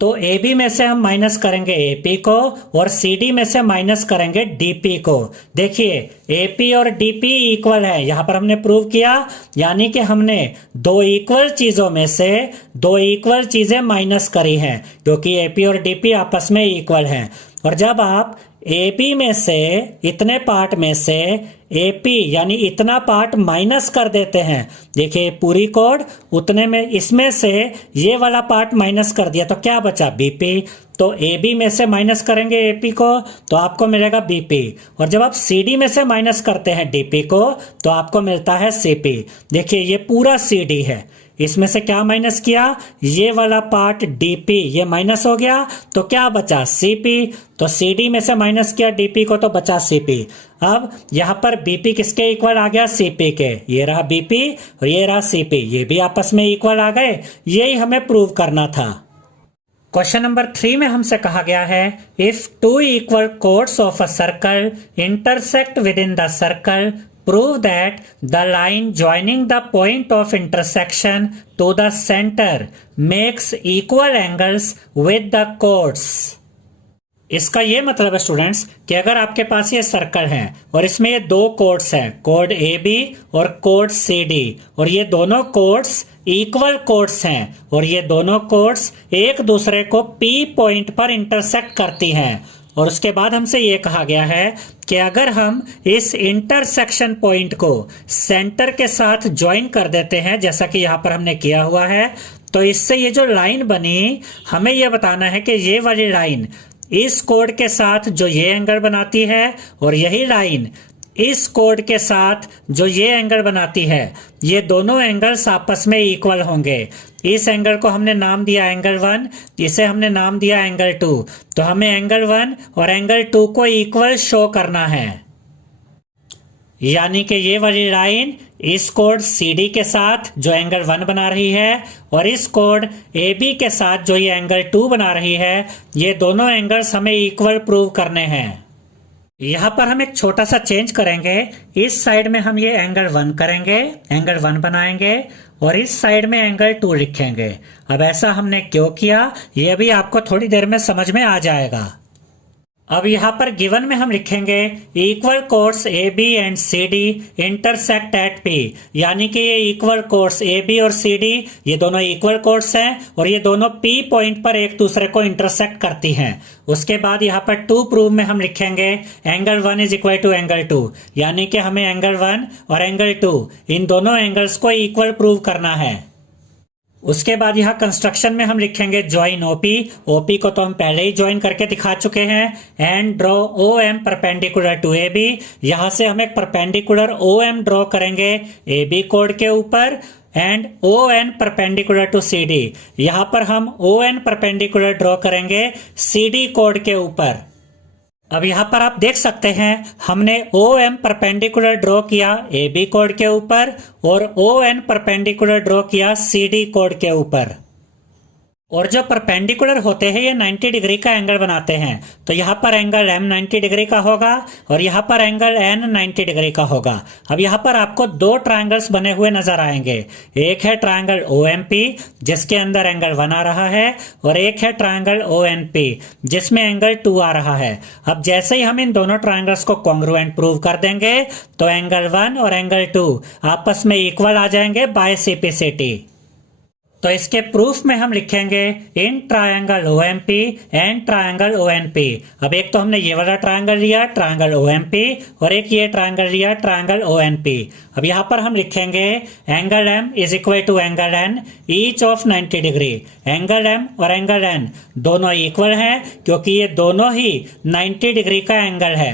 तो AB में से हम माइनस करेंगे AP को और CD में से माइनस करेंगे DP को। देखिए AP और DP इक्वल है, यहाँ पर हमने प्रूव किया, यानी कि हमने दो इक्वल चीजों में से दो इक्वल चीजें माइनस करी हैं, क्योंकि AP और DP आपस में इक्वल हैं। और जब आप AB में से इतने पार्ट में से AP यानी इतना पार्ट माइनस कर देते हैं, देखिए पूरी कोड उतने में इसमें से ये वाला पार्ट माइनस कर दिया तो क्या बचा BP। तो AB में से माइनस करेंगे AP को तो आपको मिलेगा BP, और जब आप CD में से माइनस करते हैं DP को तो आपको मिलता है CP। देखिए ये पूरा CD है, इसमें से क्या माइनस किया, ये वाला पार्ट DP ये माइनस हो गया तो क्या बचा CP। तो CD में से माइनस किया DP को तो बचा CP। अब यहाँ पर BP किसके इक्वल आ गया, CP के। ये रहा BP और ये रहा CP, ये भी आपस में इक्वल आ गए, यही हमें प्रूव करना था। क्वेश्चन नंबर 3 में हमसे कहा गया है, if two equal chords of a circle intersect with in the circle, prove that the line joining the point of intersection to the center makes equal angles with the chords। इसका ये मतलब है students कि अगर आपके पास ये circle है और इसमें ये दो कोड्स हैं, कोड AB और कोड CD, और ये दोनों कोड्स इक्वल कोड्स हैं और ये दोनों कोड्स एक दूसरे को P पॉइंट पर इंटरसेक्ट करती हैं। और उसके बाद हमसे ये कहा गया है कि अगर हम इस इंटरसेक्शन पॉइंट को सेंटर के साथ ज्वाइन कर देते हैं, जैसा कि यहाँ पर हमने किया हुआ है, तो इससे ये जो लाइन बनी, हमें यह बताना है कि ये वाली लाइन इस कोड के साथ जो ये एंगल बनाती है और यही लाइन इस कोड के साथ जो ये एंगल बनाती है, ये दोनों एंगल्स आपस में इक्वल होंगे। इस एंगल को हमने नाम दिया एंगल 1, इसे हमने नाम दिया एंगल 2। तो हमें एंगल 1 और एंगल 2 को इक्वल शो करना है, यानी कि ये वाली लाइन इस कोड CD के साथ जो एंगल 1 बना रही है और इस कोड AB के साथ जो ये एंगल 2 बना रही है, ये दोनों एंगल्स हमें इक्वल प्रूव करने हैं। यहाँ पर हम एक छोटा सा चेंज करेंगे, इस साइड में हम ये एंगल 1 करेंगे, एंगल 1 बनाएंगे और इस साइड में एंगल 2 लिखेंगे। अब ऐसा हमने क्यों किया ये भी आपको थोड़ी देर में समझ में आ जाएगा। अब यहाँ पर गिवन में हम लिखेंगे equal chords A B and C D intersect at P, यानी कि ये इक्वल कोर्स ए बी और सी डी ये दोनों इक्वल कोर्स हैं और ये दोनों पी पॉइंट पर एक दूसरे को इंटरसेक्ट करती हैं। उसके बाद यहाँ पर टू प्रूव में हम लिखेंगे angle 1 is equal to angle 2, यानी कि हमें एंगल 1 और एंगल 2 इन दोनों एंगल्स को इक्वल प्रूव करना है। उसके बाद यहाँ कंस्ट्रक्शन में हम लिखेंगे ज्वाइन ओपी, ओपी को तो हम पहले ही ज्वाइन करके दिखा चुके हैं, and draw O M perpendicular to A B, यहां से हम एक परपेंडिकुलर ओ एम ड्रॉ करेंगे ए बी कोड के ऊपर, and O N perpendicular to C D, यहां पर हम ओ एन परपेंडिकुलर ड्रॉ करेंगे सी डी कोड के ऊपर। अब यहां पर आप देख सकते हैं हमने ओ एम परपेंडिकुलर ड्रॉ किया ए बी कोड के ऊपर और ओ एन परपेंडिकुलर ड्रॉ किया सी डी कोड के ऊपर। और जो परपेंडिकुलर होते हैं ये 90 डिग्री का एंगल बनाते हैं, तो यहाँ पर एंगल M 90 डिग्री का होगा और यहाँ पर एंगल N 90 डिग्री का होगा। अब यहाँ पर आपको दो ट्रायंगल्स बने हुए नजर आएंगे, एक है ट्रायंगल OMP जिसके अंदर एंगल 1 आ रहा है और एक है ट्रायंगल ONP जिसमें एंगल 2 आ रहा है। अब जैसे ही हम इन दोनों ट्रायंगल्स को कॉन्ग्रुएंट प्रूव कर देंगे तो एंगल 1 और एंगल 2 आपस में इक्वल आ जाएंगे बाय CPCT। तो इसके प्रूफ में हम लिखेंगे in triangle OMP and triangle ONP। अब एक तो हमने ये वाला ट्रायंगल लिया ट्रायंगल OMP और एक ये ट्रायंगल लिया ट्रायंगल ONP। अब यहाँ पर हम लिखेंगे angle M is equal to angle N each of 90 degree. Angle M और एंगल N दोनों इक्वल हैं क्योंकि ये दोनों ही 90 डिग्री का एंगल है।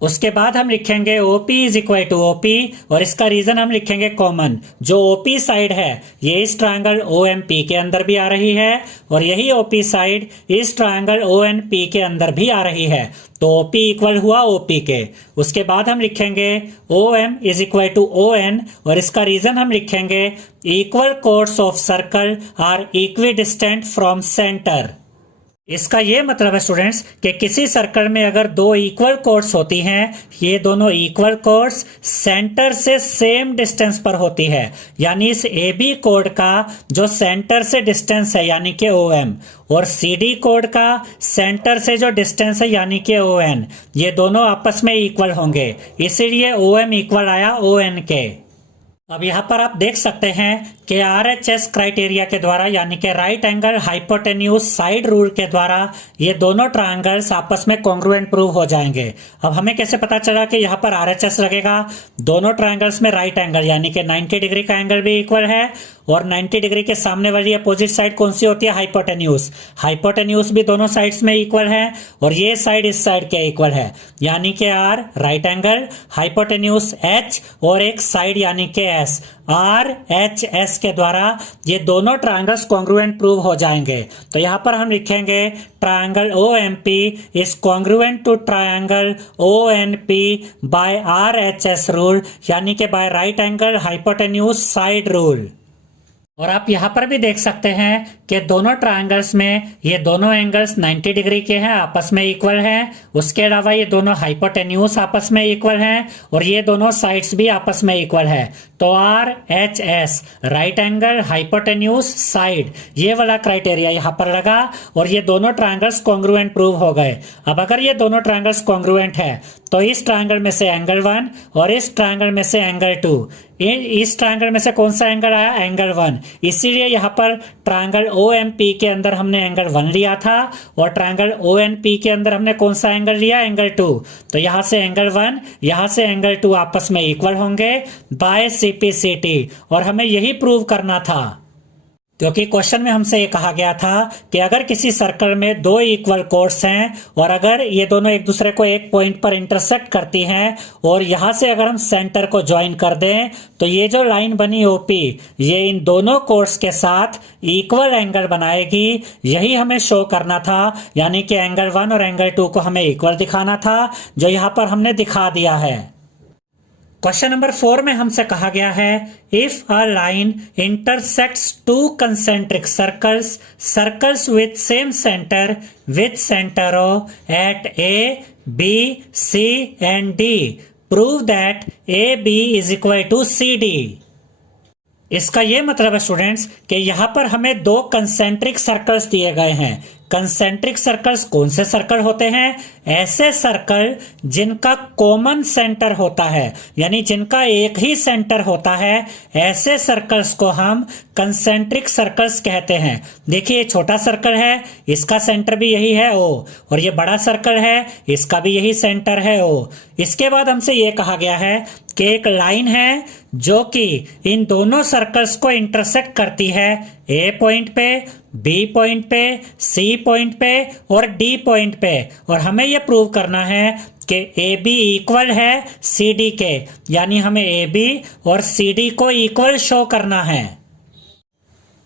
उसके बाद हम लिखेंगे OP is equal to OP और इसका रीजन हम लिखेंगे कॉमन। जो OP साइड है ये इस ट्रायंगल OMP के अंदर भी आ रही है और यही OP साइड इस ट्रायंगल ONP के अंदर भी आ रही है, तो OP इक्वल हुआ OP के। उसके बाद हम लिखेंगे OM is equal to ON और इसका रीजन हम लिखेंगे equal chords of circle are equidistant from centre. इसका ये मतलब है स्टूडेंट्स कि किसी सर्कल में अगर दो इक्वल कोर्स होती हैं, ये दोनों इक्वल कोर्स सेंटर से सेम डिस्टेंस पर होती है, यानी इस ए बी कोड का जो सेंटर से डिस्टेंस है यानी कि OM और CD कोड का सेंटर से जो डिस्टेंस है यानी कि ON, ये दोनों आपस में इक्वल होंगे, इसीलिए OM इक्वल आया ON के। अब यहाँ पर आप देख सकते हैं कि RHS क्राइटेरिया के द्वारा यानी कि right angle hypotenuse side rule के द्वारा ये दोनों ट्रायंगल्स आपस में कॉन्ग्रुएंट प्रूव हो जाएंगे। अब हमें कैसे पता चला कि यहाँ पर RHS लगेगा? दोनों ट्रायंगल्स में राइट एंगल यानी कि 90 डिग्री का एंगल भी इक्वल है और 90 डिग्री के सामने वाली अपोजिट साइड कौन सी होती है? हाइपोटेन्यूज। हाइपोटेन्यूज भी दोनों साइड्स में इक्वल है और ये साइड इस साइड के इक्वल है, यानी कि R right angle hypotenuse H और एक साइड यानी कि S RHS के द्वारा ये दोनों ट्रायंगल्स कॉन्ग्रुएंट प्रूव हो जाएंगे। तो यहाँ पर हम लिखेंगे triangle OMP is congruent to triangle ONP by RHS rule यानी कि by right angle hypotenuse side rule. और आप यहाँ पर भी देख सकते हैं कि दोनों ट्रायंगल्स में ये दोनों एंगल्स 90 डिग्री के हैं, आपस में इक्वल हैं। उसके अलावा ये दोनों हाइपोटेन्यूज आपस में इक्वल हैं और ये दोनों साइड्स भी आपस में इक्वल है। तो RHS right angle hypotenuse side ये वाला क्राइटेरिया यहाँ पर लगा और ये दोनों ट्रायंगल्स कॉन्ग्रुएंट प्रूव हो गए। अब अगर ये दोनों ट्रायंगल्स कॉन्ग्रुएंट है तो इस ट्रायंगल में से एंगल 1 और इस ट्रायंगल में से एंगल 2, इस ट्रायंगल में से कौन सा एंगल आया? एंगल 1। इसीलिए यहाँ पर ट्रायंगल OMP के अंदर हमने एंगल 1 लिया था और ट्रायंगल ONP के अंदर हमने कौन सा एंगल लिया? एंगल 2। तो यहाँ से एंगल 1 यहाँ से एंगल 2 आपस में इक्वल होंगे बाय CPCT और हमें यही प्रूव करना था क्योंकि क्वेश्चन में हमसे ये कहा गया था कि अगर किसी सर्कल में दो इक्वल कोर्स हैं और अगर ये दोनों एक दूसरे को एक पॉइंट पर इंटरसेक्ट करती हैं और यहां से अगर हम सेंटर को ज्वाइन कर दें तो ये जो लाइन बनी OP ये इन दोनों कोर्स के साथ इक्वल एंगल बनाएगी। यही हमें शो करना था, यानी कि एंगल 1 और एंगल 2 को हमें इक्वल दिखाना था, जो यहाँ पर हमने दिखा दिया है। क्वेश्चन नंबर 4 में हमसे कहा गया है if a line intersects two concentric circles with same centre with centre O at A, B, C and D prove that AB is equal to CD। इसका यह मतलब है स्टूडेंट्स कि यहां पर हमें दो कंसेंट्रिक सर्कल्स दिए गए हैं। कंसेंट्रिक सर्कल्स कौन से सर्कल होते हैं? ऐसे सर्कल जिनका कॉमन सेंटर होता है, यानी जिनका एक ही सेंटर होता है, ऐसे सर्कल्स को हम कंसेंट्रिक सर्कल्स कहते हैं। देखिए ये छोटा सर्कल है, इसका सेंटर भी यही है O, और ये बड़ा सर्कल है, इसका भी यही सेंटर है O। इसके बाद हमसे ये कहा गया है कि एक लाइन है जो कि इन दोनों सर्कल्स को इंटरसेक्ट करती है A पॉइंट पे, B पॉइंट पे, C पॉइंट पे और D पॉइंट पे, और हमें यह प्रूव करना है कि AB इक्वल है CD के, यानी हमें AB और CD को इक्वल शो करना है।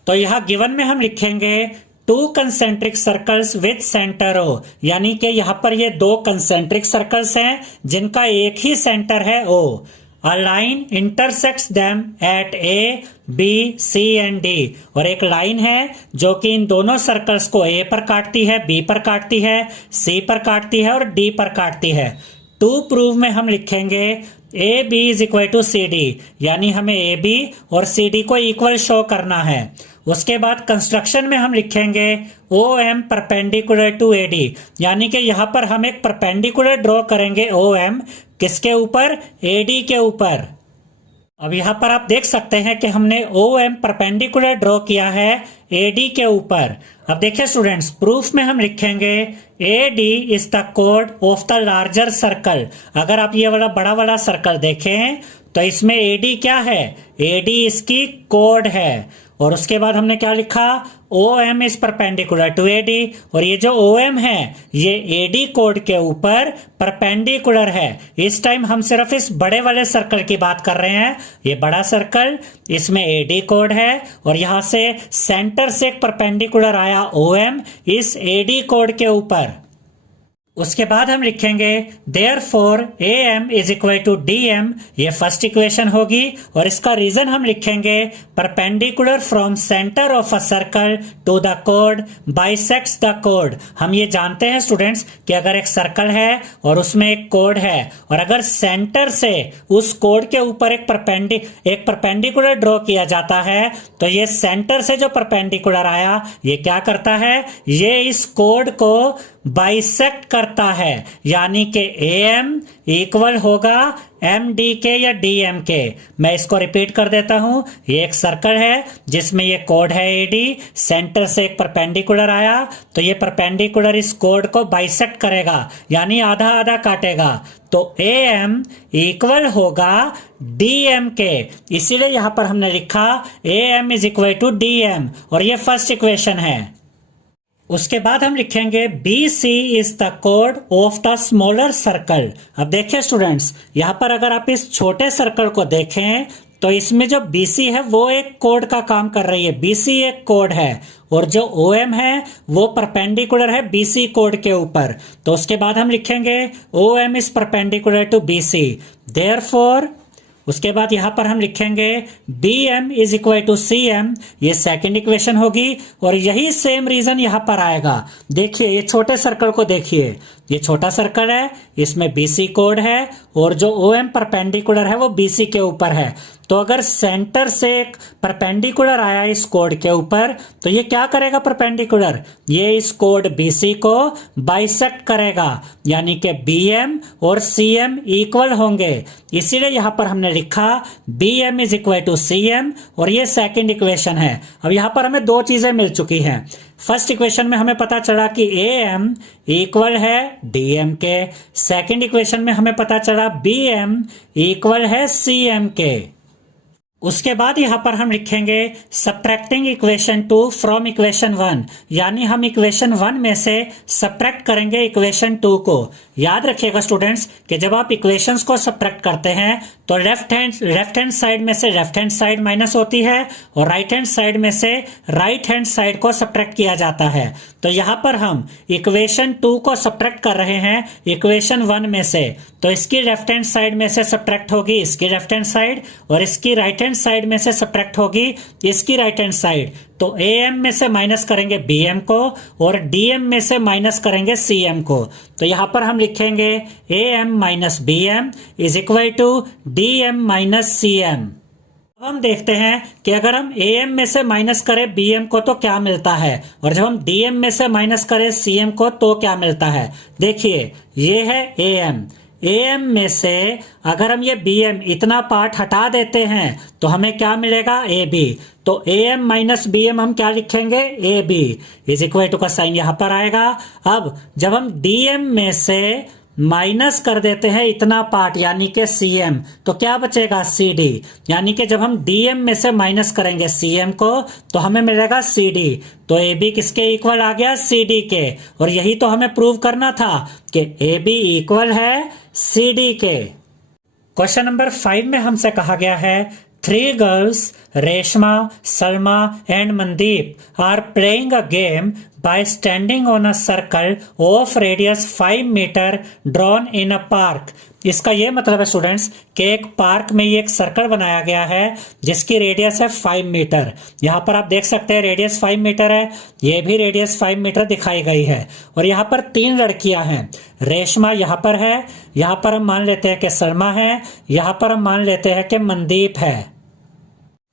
तो यहाँ गिवन में हम लिखेंगे to concentric circles with centre O, यानी कि यहाँ पर ये दो कंसेंट्रिक सर्कल्स हैं जिनका एक ही सेंटर है O। A line intersects them at A, B, C and D, और एक लाइन है जो कि इन दोनों सर्कल्स को A पर काटती है, B पर काटती है, C पर काटती है और D पर काटती है। टू प्रूव में हम लिखेंगे A B is equal to C D, यानी हमें ए बी और सी डी को इक्वल शो करना है। उसके बाद कंस्ट्रक्शन में हम लिखेंगे O M perpendicular to A D, यानी कि यहाँ पर हम एक परपेंडिकुलर ड्रॉ करेंगे ओ एम किसके ऊपर? ए डी के ऊपर। अब यहाँ पर आप देख सकते हैं कि हमने ओ एम परपेंडिकुलर ड्रॉ किया है ए डी के ऊपर। अब देखिए स्टूडेंट्स, प्रूफ में हम लिखेंगे ए डी इज द कोड ऑफ द लार्जर सर्कल। अगर आप ये वाला बड़ा वाला सर्कल देखें तो इसमें ए डी क्या है? ए डी इसकी कोड है। और उसके बाद हमने क्या लिखा? O M is perpendicular to A D, और ये जो ओ एम है ये ए डी कोड के ऊपर परपेंडिकुलर है। इस टाइम हम सिर्फ इस बड़े वाले सर्कल की बात कर रहे हैं। ये बड़ा सर्कल, इसमें ए डी कोड है और यहां से सेंटर से एक परपेंडिकुलर आया ओ एम इस ए डी कोड के ऊपर। उसके बाद हम लिखेंगे therefore A M is equal to D M, ये फर्स्ट इक्वेशन होगी, और इसका रीजन हम लिखेंगे perpendicular from centre of a circle to the code bisects the code. हम ये जानते हैं स्टूडेंट्स कि अगर एक सर्कल है और उसमें एक कोड है, और अगर सेंटर से उस कोड के ऊपर एक परपेंडिकुलर ड्रॉ किया जाता है तो ये सेंटर से जो परपेंडिकुलर आया ये क्या करता है? ये इस कोड को बाइसेक्ट करता है, यानी कि ए एम इक्वल होगा एम डी के या डी एम के। मैं इसको रिपीट कर देता हूं। ये एक सर्कल है जिसमें ये कोड है ए डी, सेंटर से एक परपेंडिकुलर आया तो ये परपेंडिकुलर इस कोड को बाइसेक्ट करेगा, यानी आधा आधा काटेगा। तो ए एम इक्वल होगा डी एम के, इसीलिए यहां पर हमने लिखा A M is equal to D M, और ये फर्स्ट इक्वेशन है। उसके बाद हम लिखेंगे बी सी इज द कोड ऑफ द स्मॉलर सर्कल। अब देखिए स्टूडेंट्स, यहां पर अगर आप इस छोटे सर्कल को देखें तो इसमें जो BC है वो एक कोड का काम कर रही है। BC एक कोड है और जो OM है वो परपेंडिकुलर है BC कोड के ऊपर। तो उसके बाद हम लिखेंगे OM is perpendicular to BC, therefore उसके बाद यहां पर हम लिखेंगे BM is equal to CM, ये सेकंड इक्वेशन होगी, और यही सेम रीजन यहां पर आएगा। देखिए ये छोटे सर्कल को देखिए, ये छोटा सर्कल है, इसमें BC कोड है और जो OM परपेंडिकुलर है वो BC के ऊपर है। तो अगर सेंटर से एक परपेंडिकुलर आया इस कोड के ऊपर तो ये क्या करेगा? परपेंडिकुलर ये इस कोड BC को बाइसेक्ट करेगा, यानी कि BM और CM इक्वल होंगे। इसीलिए यहां पर हमने लिखा BM is equal to CM, और ये सेकंड इक्वेशन है। अब यहां पर हमें दो चीजें मिल चुकी हैं। फर्स्ट इक्वेशन में हमें पता चला कि AM इक्वल है DM के, सेकंड इक्वेशन में हमें पता चला BM इक्वल है CM के। उसके बाद यहां पर हम लिखेंगे सब्ट्रैक्टिंग इक्वेशन 2 फ्रॉम इक्वेशन 1, यानी हम इक्वेशन 1 में से सब्ट्रैक्ट करेंगे इक्वेशन 2 को। याद रखिएगा स्टूडेंट्स कि जब आप इक्वेशंस को सब्ट्रैक्ट करते हैं तो लेफ्ट हैंड साइड में से लेफ्ट हैंड साइड माइनस होती है और राइट हैंड साइड में से राइट हैंड साइड को सब्ट्रैक्ट किया जाता है। तो यहां पर हम इक्वेशन 2 को सब्ट्रैक्ट कर रहे हैं इक्वेशन 1 में से, तो इसकी लेफ्ट हैंड साइड में से सब्ट्रैक्ट होगी इसकी लेफ्ट हैंड साइड, और इसकी राइट हैंड साइड में से सब्ट्रैक्ट होगी इसकी राइट हैंड साइड। तो AM में से माइनस करेंगे BM को और DM में से माइनस करेंगे CM को। तो यहां पर हम लिखेंगे AM minus BM is equal to DM minus CM। अब हम देखते हैं कि अगर हम AM में से माइनस करें BM को तो क्या मिलता है, और जब हम DM में से माइनस करें CM को तो क्या मिलता है। देखिए ये है AM में से अगर हम ये BM इतना पार्ट हटा देते हैं तो हमें क्या मिलेगा, AB। तो AM माइनस BM हम क्या लिखेंगे, AB इज इक्वल टू का साइन यहां पर आएगा। अब जब हम DM में से माइनस कर देते हैं इतना पार्ट यानी कि CM, तो क्या बचेगा, CD। यानी कि जब हम DM में से माइनस करेंगे CM को तो हमें मिलेगा CD। तो AB किसके इक्वल आ गया, CD के। और यही तो हमें प्रूव करना था कि AB इक्वल है CD के। क्वेश्चन नंबर 5 में हमसे कहा गया है 3 girls, Reshma, Salma and Mandeep are playing a game by standing on a circle of radius 5 meter drawn in a park। इसका ये मतलब है स्टूडेंट्स कि एक पार्क में ये एक सर्कल बनाया गया है जिसकी रेडियस है 5 मीटर। यहाँ पर आप देख सकते हैं रेडियस 5 मीटर है, ये भी रेडियस 5 मीटर दिखाई गई है। और यहाँ पर 3 लड़कियां हैं, रेशमा यहाँ पर है, यहाँ पर हम मान लेते हैं कि सलमा है, यहाँ पर हम मान लेते हैं कि मनदीप है।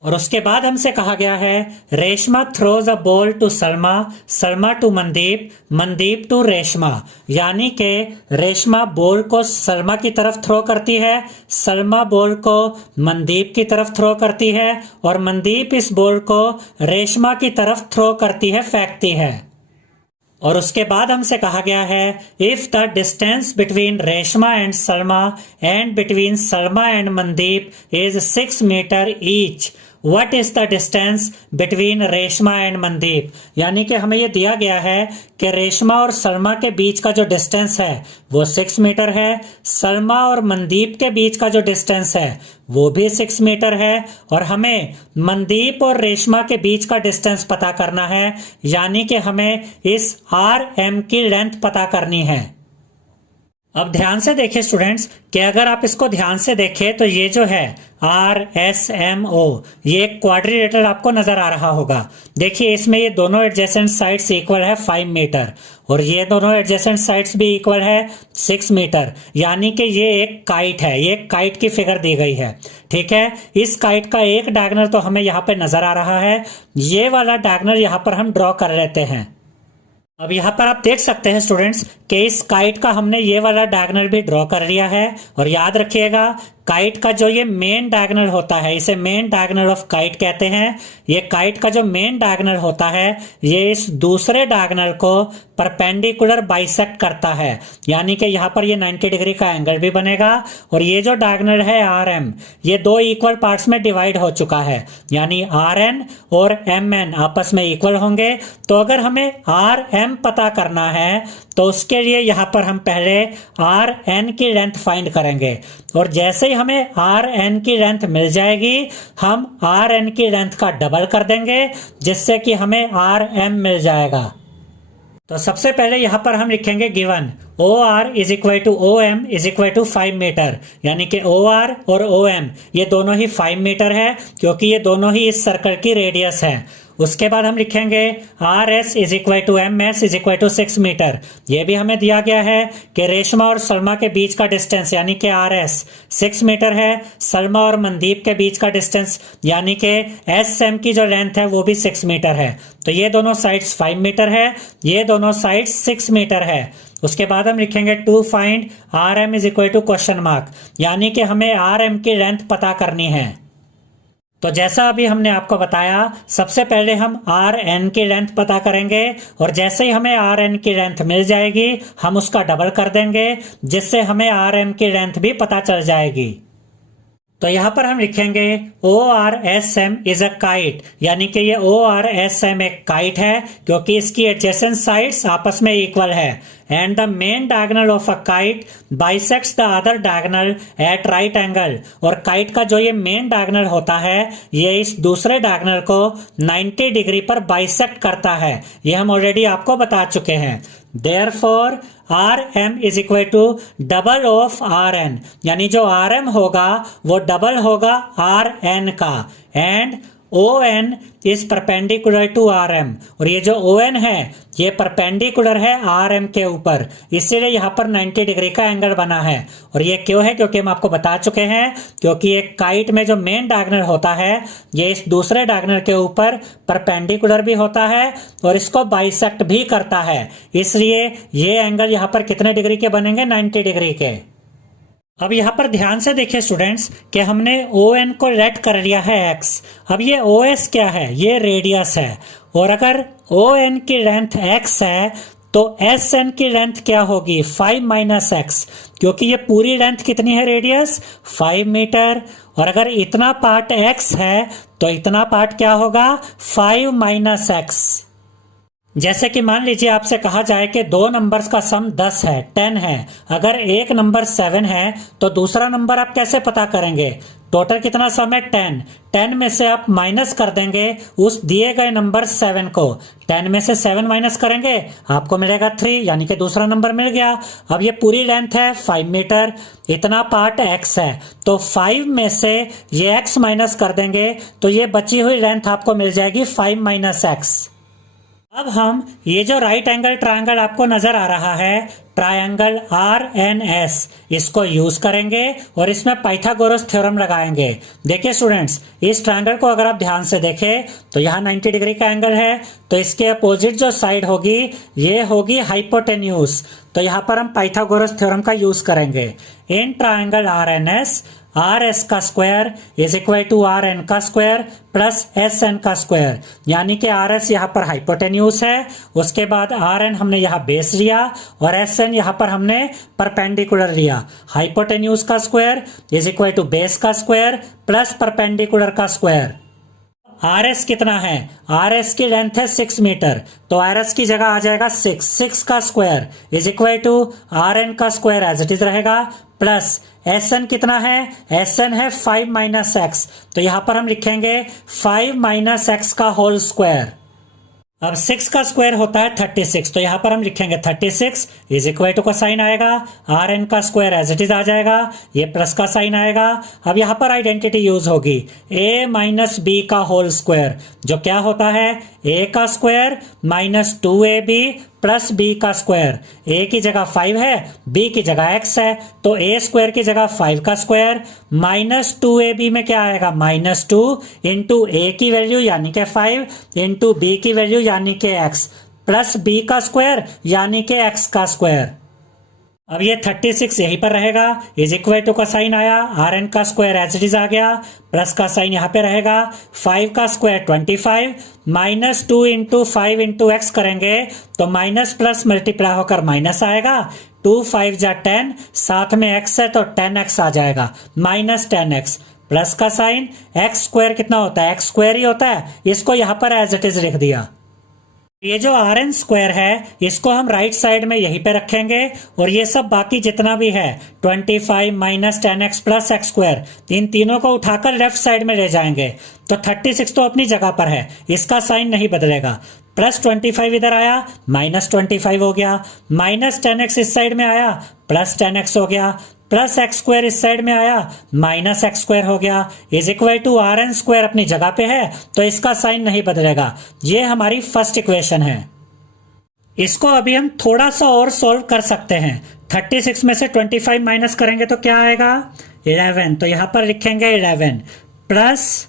और उसके बाद हमसे कहा गया है Reshma throws a ball to Salma, Salma to Mandeep, Mandeep to Reshma. यानी कि रेशमा बॉल को सलमा की तरफ थ्रो करती है, सलमा बॉल को मनदीप की तरफ थ्रो करती है, और मनदीप इस बॉल को रेशमा की तरफ थ्रो करती है, फेंकती है। और उसके बाद हमसे कहा गया है if the distance between Reshma and Salma and between Salma and Mandeep is 6 metre each, what is the distance between Reshma and Mandeep. यानी कि हमें यह दिया गया है कि रेशमा और सलमा के बीच का जो डिस्टेंस है वो 6 मीटर है, सलमा और मनदीप के बीच का जो डिस्टेंस है वो भी 6 मीटर है, और हमें मनदीप और रेशमा के बीच का डिस्टेंस पता करना है। यानी कि हमें इस RM की लेंथ पता करनी है। अब ध्यान से देखिए स्टूडेंट्स कि अगर आप इसको ध्यान से देखें तो ये जो है RSMO ये एक क्वाड्रिलेटरल आपको नजर आ रहा होगा। देखिए इसमें ये दोनों एडजेसेंट साइड्स इक्वल है 5 मीटर, और ये दोनों एडजेसेंट साइड्स भी इक्वल है 6 मीटर। यानी कि ये एक काइट है, ये एक काइट की फिगर दी गई है। ठीक है, इस काइट का एक डायगोनल तो हमें यहाँ पे नजर आ रहा है, ये वाला डायगोनल यहाँ पर हम ड्रॉ कर लेते हैं। अब यहाँ पर आप देख सकते हैं स्टूडेंट्स कि इस काइट का हमने ये वाला डायगोनल भी ड्रॉ कर लिया है। और याद रखिएगा काइट का जो ये मेन डायगोनल होता है इसे मेन डायगोनल ऑफ काइट कहते हैं। ये काइट का जो मेन डायगोनल होता है ये इस दूसरे डायगोनल को परपेंडिकुलर बाइसेक्ट करता है, यानी कि यहाँ पर ये 90 डिग्री का एंगल भी बनेगा। और ये जो डायगोनल है RM ये 2 इक्वल पार्ट्स में डिवाइड हो चुका है, यानी RN और MN आपस में इक्वल होंगे। तो अगर हमें RM पता करना है तो उसके लिए यहाँ पर हम पहले RN की लेंथ फाइंड करेंगे, और जैसे ही हमें RN की लेंथ मिल जाएगी हम RN की लेंथ का डबल कर देंगे जिससे कि हमें RM मिल जाएगा। तो सबसे पहले यहां पर हम लिखेंगे given OR is equal to OM is equal to 5 metre, यानी कि OR और OM ये दोनों ही 5 मीटर है क्योंकि ये दोनों ही इस सर्कल की रेडियस है। उसके बाद हम लिखेंगे RS is equal to MS is equal to 6 metre. ये भी हमें दिया गया है कि रेशमा और सलमा के बीच का डिस्टेंस यानी कि RS 6 मीटर है, सलमा और मनदीप के बीच का डिस्टेंस यानी कि SM की जो लेंथ है वो भी 6 मीटर है। तो ये दोनों साइड्स 5 मीटर है, ये दोनों साइड्स 6 मीटर है। उसके बाद हम लिखेंगे to find RM is equal to question mark, यानी कि हमें RM की लेंथ पता करनी है। तो जैसा अभी हमने आपको बताया सबसे पहले हम RN की लेंथ पता करेंगे, और जैसे ही हमें RN की लेंथ मिल जाएगी हम उसका डबल कर देंगे जिससे हमें RM की लेंथ भी पता चल जाएगी। तो यहाँ पर हम लिखेंगे ORSM इज अ काइट, यानी कि ये ORSM एक काइट है क्योंकि इसकी एडजेसेंट साइड्स आपस में इक्वल है। And the main diagonal of a kite bisects the other diagonal at right angle, और काइट का जो ये मेन डायगोनल होता है ये इस दूसरे डायगोनल को 90 डिग्री पर बाइसेक्ट करता है। ये हम ऑलरेडी आपको बता चुके हैं। Therefore RM is equal to double of RN, यानी जो RM होगा वो डबल होगा RN का, and O N is perpendicular to R M, और ये जो ओ एन है ये परपेंडिकुलर है आर एम के ऊपर, इसीलिए यहाँ पर 90 डिग्री का एंगल बना है। और ये क्यों है, क्योंकि हम आपको बता चुके हैं, क्योंकि एक काइट में जो मेन डायगोनल होता है ये इस दूसरे डायगोनल के ऊपर परपेंडिकुलर भी होता है और इसको बाइसेक्ट भी करता है, इसलिए ये एंगल यहाँ पर कितने डिग्री के बनेंगे, 90 डिग्री के। अब यहाँ पर ध्यान से देखिए स्टूडेंट्स कि हमने ओ एन को लेट कर लिया है एक्स। अब ये ओ एस क्या है, ये रेडियस है, और अगर ओ एन की लेंथ एक्स है तो एस एन की लेंथ क्या होगी, 5 माइनस एक्स, क्योंकि ये पूरी लेंथ कितनी है रेडियस, 5 मीटर, और अगर इतना पार्ट एक्स है तो इतना पार्ट क्या होगा, 5 माइनस एक्स। जैसे कि मान लीजिए आपसे कहा जाए कि दो नंबर्स का सम 10 है, 10 है, अगर एक नंबर 7 है तो दूसरा नंबर आप कैसे पता करेंगे, टोटल कितना सम है 10, 10 में से आप माइनस कर देंगे उस दिए गए नंबर 7 को, 10 में से 7 माइनस करेंगे आपको मिलेगा 3, यानी कि दूसरा नंबर मिल गया। अब ये पूरी लेंथ है 5 मीटर, इतना पार्ट x है, तो 5 में से ये x माइनस कर देंगे तो ये बची हुई लेंथ आपको मिल जाएगी 5 माइनस एक्स। अब हम ये जो राइट एंगल ट्रायंगल आपको नजर आ रहा है, ट्रायंगल आर एन एस, इसको यूज करेंगे और इसमें पाइथागोरस थ्योरम लगाएंगे। देखिए स्टूडेंट्स, इस ट्रायंगल को अगर आप ध्यान से देखें तो यहाँ 90 डिग्री का एंगल है, तो इसके अपोजिट जो साइड होगी ये होगी हाइपोटेन्यूज, तो यहाँ पर हम पाइथागोरस थ्योरम का यूज करेंगे। In triangle R N S, R S का square is equal to R N का स्क्वायर प्लस एस एन का स्क्वायर, यानी कि आर एस यहाँ पर हाइपोटेन्यूज है, उसके बाद आर एन हमने यहाँ बेस लिया और एस एन यहाँ पर हमने परपेंडिकुलर लिया। हाइपोटेन्यूज का square is equal to base का स्क्वायर प्लस परपेंडिकुलर का स्क्वायर। आर एस कितना है, आर एस की लेंथ है 6 मीटर, तो आर एस की जगह आ जाएगा 6, 6 का square is equal to R N का स्क्वायर एज इट इज रहेगा, प्लस एस एन कितना है, एस एन है 5 माइनस एक्स, तो यहां पर हम लिखेंगे 5 माइनस एक्स का होल स्क्वायर। अब 6 का स्क्वायर होता है 36, तो यहां पर हम लिखेंगे 36 इज इक्वल टू का साइन आएगा, आर एन का स्क्वायर एज इट इज आ जाएगा, ये प्लस का साइन आएगा। अब यहां पर आइडेंटिटी यूज होगी a माइनस बी का होल स्क्वायर, जो क्या होता है a का square minus 2ab plus b का स्क्वायर। a की जगह 5 है, b की जगह x है, तो a स्क्वायर की जगह 5 का स्क्वायर माइनस 2ab में क्या आएगा, माइनस 2 इंटू a की वैल्यू यानी कि 5 इंटू b की वैल्यू यानी कि x प्लस b का स्क्वायर यानी कि x का स्क्वायर। अब ये 36 यहीं पर रहेगा, इज इक्वल टू का साइन आया, आर एन का स्क्वायर एज इट इज आ गया, प्लस का साइन यहाँ पे रहेगा, 5 का square 25 minus 2 into 5 into x करेंगे तो माइनस प्लस मल्टीप्लाई होकर माइनस आएगा, 2 5 जा 10, साथ में x है तो 10x आ जाएगा, माइनस 10x प्लस का साइन, एक्स स्क्वायर कितना होता है, एक्स स्क्वायर ही होता है, इसको यहाँ पर एज इट इज लिख दिया। ये जो आर एन स्क्वायर है इसको हम राइट साइड में यहीं पे रखेंगे और ये सब बाकी जितना भी है 25 minus 10x plus x square, इन तीनों को उठाकर लेफ्ट साइड में ले जाएंगे, तो 36 तो अपनी जगह पर है, इसका साइन नहीं बदलेगा, प्लस 25 इधर आया माइनस 25 हो गया, माइनस 10x इस साइड में आया प्लस 10x हो गया, प्लस एक्स स्क्वायर इस साइड में आया माइनस एक्स स्क्वायर हो गया, is equal to R N square अपनी जगह पे है तो इसका साइन नहीं बदलेगा। ये हमारी फर्स्ट इक्वेशन है। इसको अभी हम थोड़ा सा और सॉल्व कर सकते हैं। 36 में से 25 माइनस करेंगे तो क्या आएगा, 11, तो यहां पर लिखेंगे 11 plus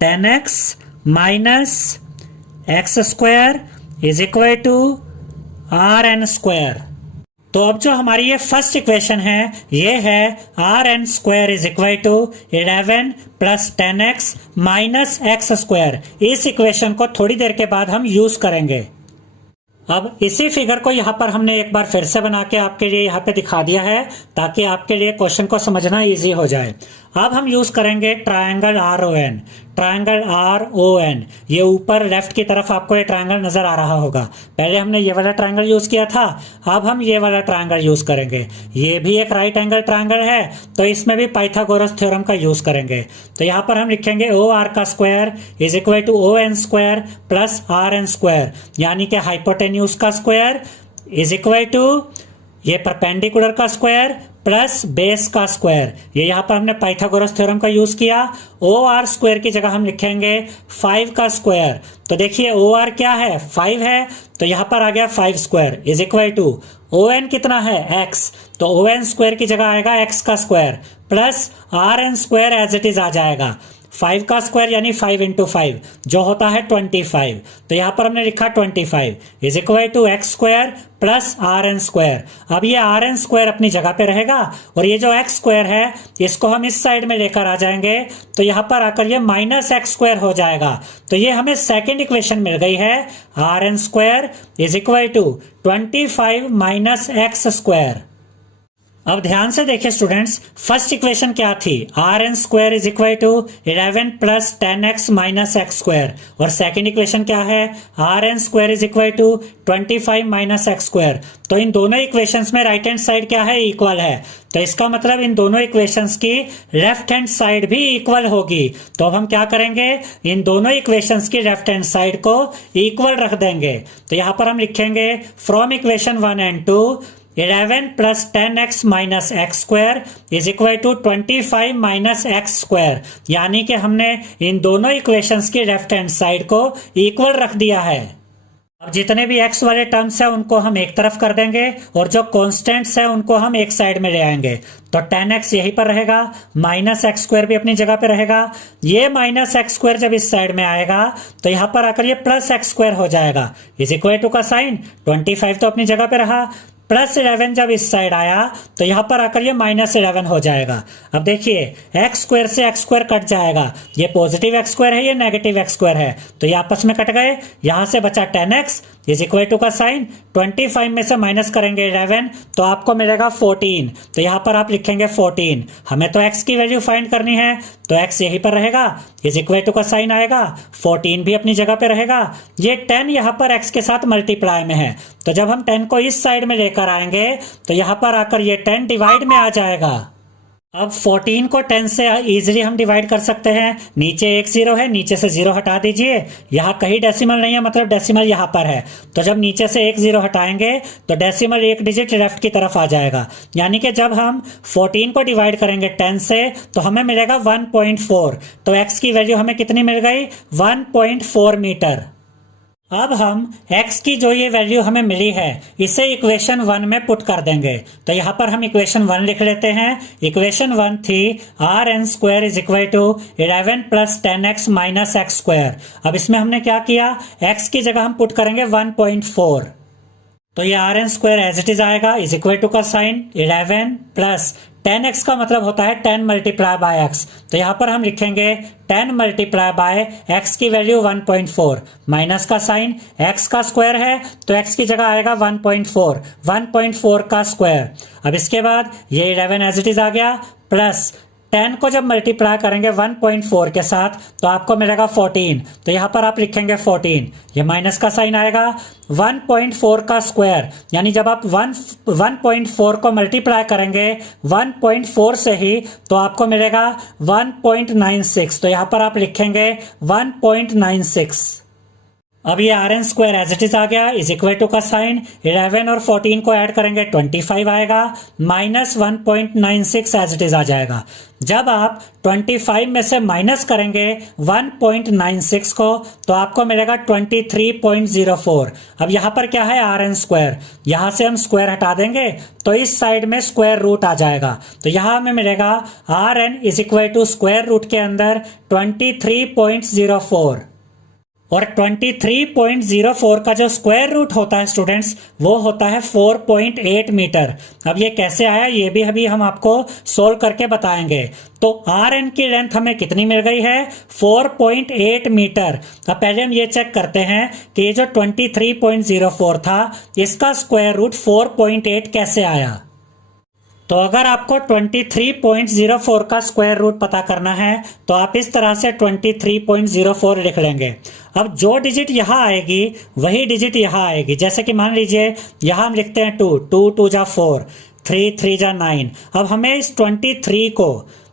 10x minus x square is equal to R N square. तो अब जो हमारी ये फर्स्ट इक्वेशन है ये है R N square is equal to 11 plus 10x minus x square. इस इक्वेशन को थोड़ी देर के बाद हम यूज करेंगे। अब इसी फिगर को यहाँ पर हमने एक बार फिर से बना के आपके लिए यहाँ पे दिखा दिया है ताकि आपके लिए क्वेश्चन को समझना इजी हो जाए। अब हम यूज करेंगे triangle R O N. Triangle R O N, ये ऊपर लेफ्ट की तरफ आपको ये ट्रायंगल नजर आ रहा होगा। पहले हमने ये वाला ट्रायंगल यूज किया था, अब हम ये वाला ट्रायंगल यूज करेंगे। ये भी एक राइट एंगल ट्रायंगल है तो इसमें भी पाइथागोरस थ्योरम का यूज करेंगे। तो यहाँ पर हम लिखेंगे ओ आर का square is equal to O N square plus R N square, यानी कि हाइपोटेन्यूज का स्क्वायर इज इक्वल टू ये परपेंडिकुलर का स्क्वायर प्लस बेस का स्क्वायर। ये यहाँ पर हमने पाइथागोरस थ्योरम का यूज किया। OR स्क्वायर की जगह हम लिखेंगे 5 का स्क्वायर। तो देखिए OR क्या है, 5 है, तो यहाँ पर आ गया 5 square is equal to ON कितना है, x, तो ON स्क्वायर की जगह आएगा x का square plus RN square as it is आ जाएगा। 5 का स्क्वायर यानी 5 इंटू 5 जो होता है 25। तो यहाँ पर हमने लिखा 25 is equal to x square plus RN square. अब ये RN स्क्वायर अपनी जगह पे रहेगा और ये जो x स्क्वायर है इसको हम इस साइड में लेकर आ जाएंगे, तो यहाँ पर आकर ये माइनस एक्स स्क्वायर हो जाएगा। तो ये हमें सेकेंड इक्वेशन मिल गई है, RN square is equal to 25 minus x square. अब ध्यान से देखिए स्टूडेंट्स, फर्स्ट इक्वेशन क्या थी, RN square is equal to 11 plus 10x minus x square, और सेकेंड इक्वेशन क्या है, RN square is equal to 25 minus x square. तो इन दोनों इक्वेशंस में राइट हैंड साइड क्या है, इक्वल है। तो इसका मतलब इन दोनों इक्वेशंस की लेफ्ट हैंड साइड भी इक्वल होगी। तो अब हम क्या करेंगे, इन दोनों इक्वेशंस की लेफ्ट हैंड साइड को इक्वल रख देंगे। तो यहां पर हम लिखेंगे from equation 1 and 2 11 plus 10x minus x square is equal to 25 minus x square, यानी कि हमने इन दोनों इक्वेशंस की लेफ्ट हैंड साइड को इक्वल रख दिया है। अब जितने भी x वाले टर्म्स हैं उनको हम एक तरफ कर देंगे और जो कॉन्स्टेंट्स हैं उनको हम एक साइड में ले आएंगे। तो 10x यहीं पर रहेगा, माइनस एक्स स्क्वायर भी अपनी जगह पे रहेगा। ये माइनस एक्स स्क्वायर जब इस साइड में आएगा तो यहाँ पर आकर ये प्लस एक्स स्क्वायर हो जाएगा इज इक्वल टू का साइन 25 तो अपनी जगह पे रहा, प्लस 11 जब इस साइड आया तो यहां पर आकर ये माइनस 11 हो जाएगा। अब देखिए एक्स स्क्वायर से एक्स स्क्वायर कट जाएगा, ये पॉजिटिव एक्स स्क्वायर है, ये नेगेटिव एक्स स्क्वायर है, तो ये आपस में कट गए। यहां से बचा 10x इज इक्वल टू का साइन 25 में से माइनस करेंगे 11 तो आपको मिलेगा 14। तो यहां पर आप लिखेंगे 14। हमें तो x की वैल्यू फाइंड करनी है तो x यहीं पर रहेगा इज इक्वल टू का साइन आएगा, 14 भी अपनी जगह पे रहेगा। ये 10 यहाँ पर x के साथ मल्टीप्लाई में है, तो जब हम 10 को इस साइड में लेकर आएंगे तो यहाँ पर आकर ये 10 डिवाइड में आ जाएगा। अब 14 को 10 से इजीली हम डिवाइड कर सकते हैं। नीचे एक 0 है, नीचे से 0 हटा दीजिए, यहाँ कहीं डेसिमल नहीं है, मतलब डेसिमल यहाँ पर है। तो जब नीचे से एक 0 हटाएंगे तो डेसिमल एक डिजिट लेफ्ट की तरफ आ जाएगा, यानी कि जब हम 14 को डिवाइड करेंगे 10 से तो हमें मिलेगा 1.4। तो x की वैल्यू हमें कितनी मिल गई, 1.4 मीटर। अब हम x की जो ये वैल्यू हमें मिली है इसे इक्वेशन 1 में पुट कर देंगे। तो यहाँ पर हम इक्वेशन 1 लिख लेते हैं। इक्वेशन 1 थी RN square is equal to 11 plus 10x minus x square. अब इसमें हमने क्या किया, x की जगह हम पुट करेंगे 1.4, तो ये RN square as it is आएगा इज इक्वल टू का साइन 11 प्लस 10x का मतलब होता है 10 मल्टीप्लाई बाय x। तो यहाँ पर हम लिखेंगे 10 मल्टीप्लाई बाय x की वैल्यू 1.4 माइनस का साइन x का स्क्वायर है तो x की जगह आएगा 1.4 का स्क्वायर। अब इसके बाद ये 11 एज इट इज आ गया, प्लस 10 को जब मल्टीप्लाई करेंगे 1.4 के साथ तो आपको मिलेगा 14। तो यहाँ पर आप लिखेंगे 14, ये माइनस का साइन आएगा 1.4 का स्क्वायर, यानी जब आप 1.4 को मल्टीप्लाई करेंगे 1.4 से ही तो आपको मिलेगा 1.96। तो यहाँ पर आप लिखेंगे 1.96। अब ये RN square as it is आ गया इज इक्वल टू का साइन 11 और 14 को ऐड करेंगे 25 आएगा, माइनस 1.96 एज इट इज आ जाएगा। जब आप 25 में से माइनस करेंगे 1.96 को तो आपको मिलेगा 23.04। अब यहाँ पर क्या है, RN स्क्वायर, यहाँ से हम स्क्वायर हटा देंगे तो इस साइड में स्क्वायर रूट आ जाएगा। तो यहाँ हमें मिलेगा RN is equal to square root के अंदर 23.04, और 23.04 का जो स्क्वायर रूट होता है स्टूडेंट्स वो होता है 4.8 मीटर। अब ये कैसे आया ये भी अभी हम आपको सोल्व करके बताएंगे। तो RN की लेंथ हमें कितनी मिल गई है, 4.8 मीटर। अब पहले हम ये चेक करते हैं कि ये जो 23.04 था इसका स्क्वायर रूट 4.8 कैसे आया। तो अगर आपको 23.04 का स्क्वायर रूट पता करना है तो आप इस तरह से 23.04 लिख लेंगे। अब जो डिजिट यहाँ आएगी वही डिजिट यहाँ आएगी। जैसे कि मान लीजिए यहाँ हम लिखते हैं 2 2 जा 4, 3 3 जा 9। अब हमें इस 23 को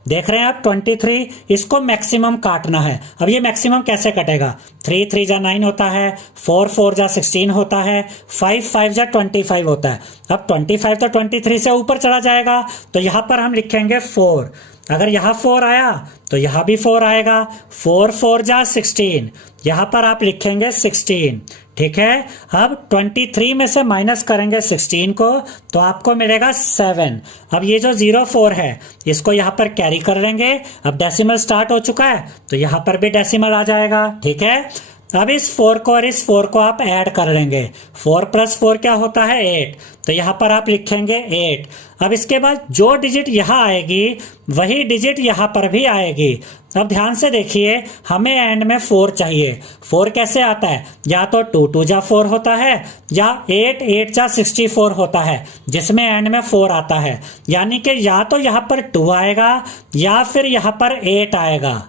देख रहे हैं आप 23, इसको मैक्सिमम काटना है। अब ये मैक्सिमम कैसे कटेगा, 3 3 जा 9 होता है, 4 4 जा 16 होता है, 5 5 जा 25 होता है। अब 25 तो 23 से ऊपर चला जाएगा, तो यहाँ पर हम लिखेंगे 4। अगर यहाँ 4 आया तो यहाँ भी 4 आएगा, 4 4 जा 16, यहाँ पर आप लिखेंगे 16। ठीक है, अब 23 में से माइनस करेंगे 16 को तो आपको मिलेगा 7। अब ये जो 04 है इसको यहाँ पर कैरी कर लेंगे। अब डेसिमल स्टार्ट हो चुका है तो यहाँ पर भी डेसिमल आ जाएगा। ठीक है, अब इस 4 को और इस 4 को आप ऐड कर लेंगे। 4 + 4 क्या होता है, 8, तो यहाँ पर आप लिखेंगे 8। अब इसके बाद जो डिजिट यहाँ आएगी वही डिजिट यहाँ पर भी आएगी। अब ध्यान से देखिए, हमें एंड में 4 चाहिए। 4 कैसे आता है, या तो 2 2 जा 4 होता है या 8 8 जा 64 होता है, जिसमें एंड में 4 आता है। यानी कि या तो यहाँ पर 2 आएगा या फिर यहाँ पर 8 आएगा।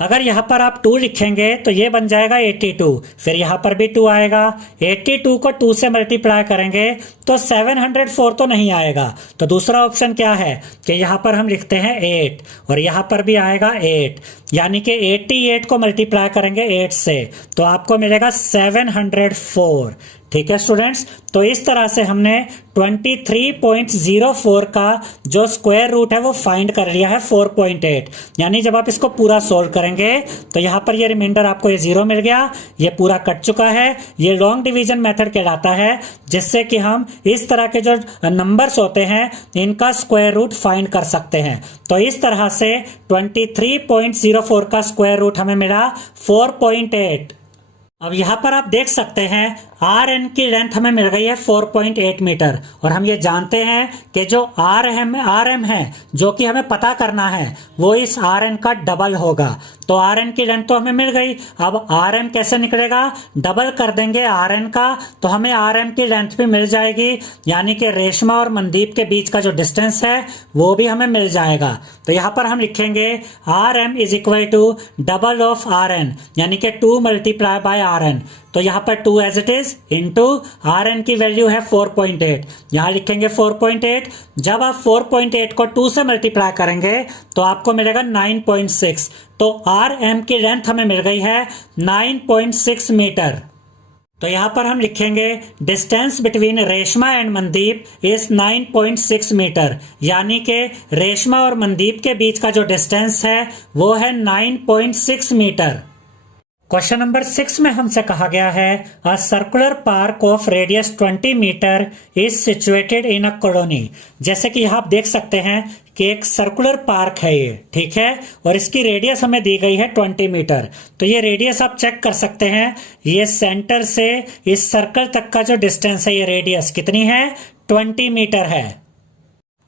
अगर यहाँ पर आप 2 लिखेंगे तो ये बन जाएगा 82, फिर यहाँ पर भी 2 आएगा। 82 को 2 से मल्टीप्लाई करेंगे तो 704 तो नहीं आएगा। तो दूसरा ऑप्शन क्या है कि यहाँ पर हम लिखते हैं 8 और यहाँ पर भी आएगा 8, यानी कि 88 को मल्टीप्लाई करेंगे 8 से तो आपको मिलेगा 704। ठीक है स्टूडेंट्स, तो इस तरह से हमने 23.04 का जो स्क्वायर रूट है वो फाइंड कर लिया है 4.8। यानी जब आप इसको पूरा सोल्व करेंगे तो यहाँ पर ये रिमाइंडर आपको ये 0 मिल गया, ये पूरा कट चुका है। ये लॉन्ग डिवीजन मेथड कहलाता है, जिससे कि हम इस तरह के जो नंबर्स होते हैं इनका स्क्वायर रूट फाइंड कर सकते हैं। तो इस तरह से 23.04 का स्क्वायर रूट हमें मिला 4.8। अब यहाँ पर आप देख सकते हैं RN की लेंथ हमें मिल गई है 4.8 मीटर, और हम ये जानते हैं कि जो RM है जो कि हमें पता करना है वो इस RN का डबल होगा। तो RN की लेंथ तो हमें मिल गई। अब RM कैसे निकलेगा, डबल कर देंगे RN का तो हमें RM की लेंथ भी मिल जाएगी, यानी कि रेशमा और मनदीप के बीच का जो डिस्टेंस है वो भी हमें मिल जाएगा। तो यहाँ पर हम लिखेंगे RM = डबल ऑफ RN, यानी कि 2 × RN। तो यहाँ पर 2 as it is into RN की वैल्यू है 4.8, यहाँ लिखेंगे 4.8। जब आप 4.8 को 2 से मल्टीप्लाई करेंगे तो आपको मिलेगा 9.6। तो RM की लेंथ हमें मिल गई है 9.6 मीटर। तो यहाँ पर हम लिखेंगे distance between Reshma and Mandeep is 9.6 metre, यानी कि रेशमा और मनदीप के बीच का जो डिस्टेंस है वो है 9.6 मीटर। क्वेश्चन नंबर 6 में हमसे कहा गया है a circular park of radius 20 metre is situated in a colony. जैसे कि यहाँ आप देख सकते हैं कि एक सर्कुलर पार्क है ये, ठीक है, और इसकी रेडियस हमें दी गई है 20 मीटर। तो ये रेडियस आप चेक कर सकते हैं, ये सेंटर से इस सर्कल तक का जो डिस्टेंस है, ये रेडियस कितनी है, 20 मीटर है।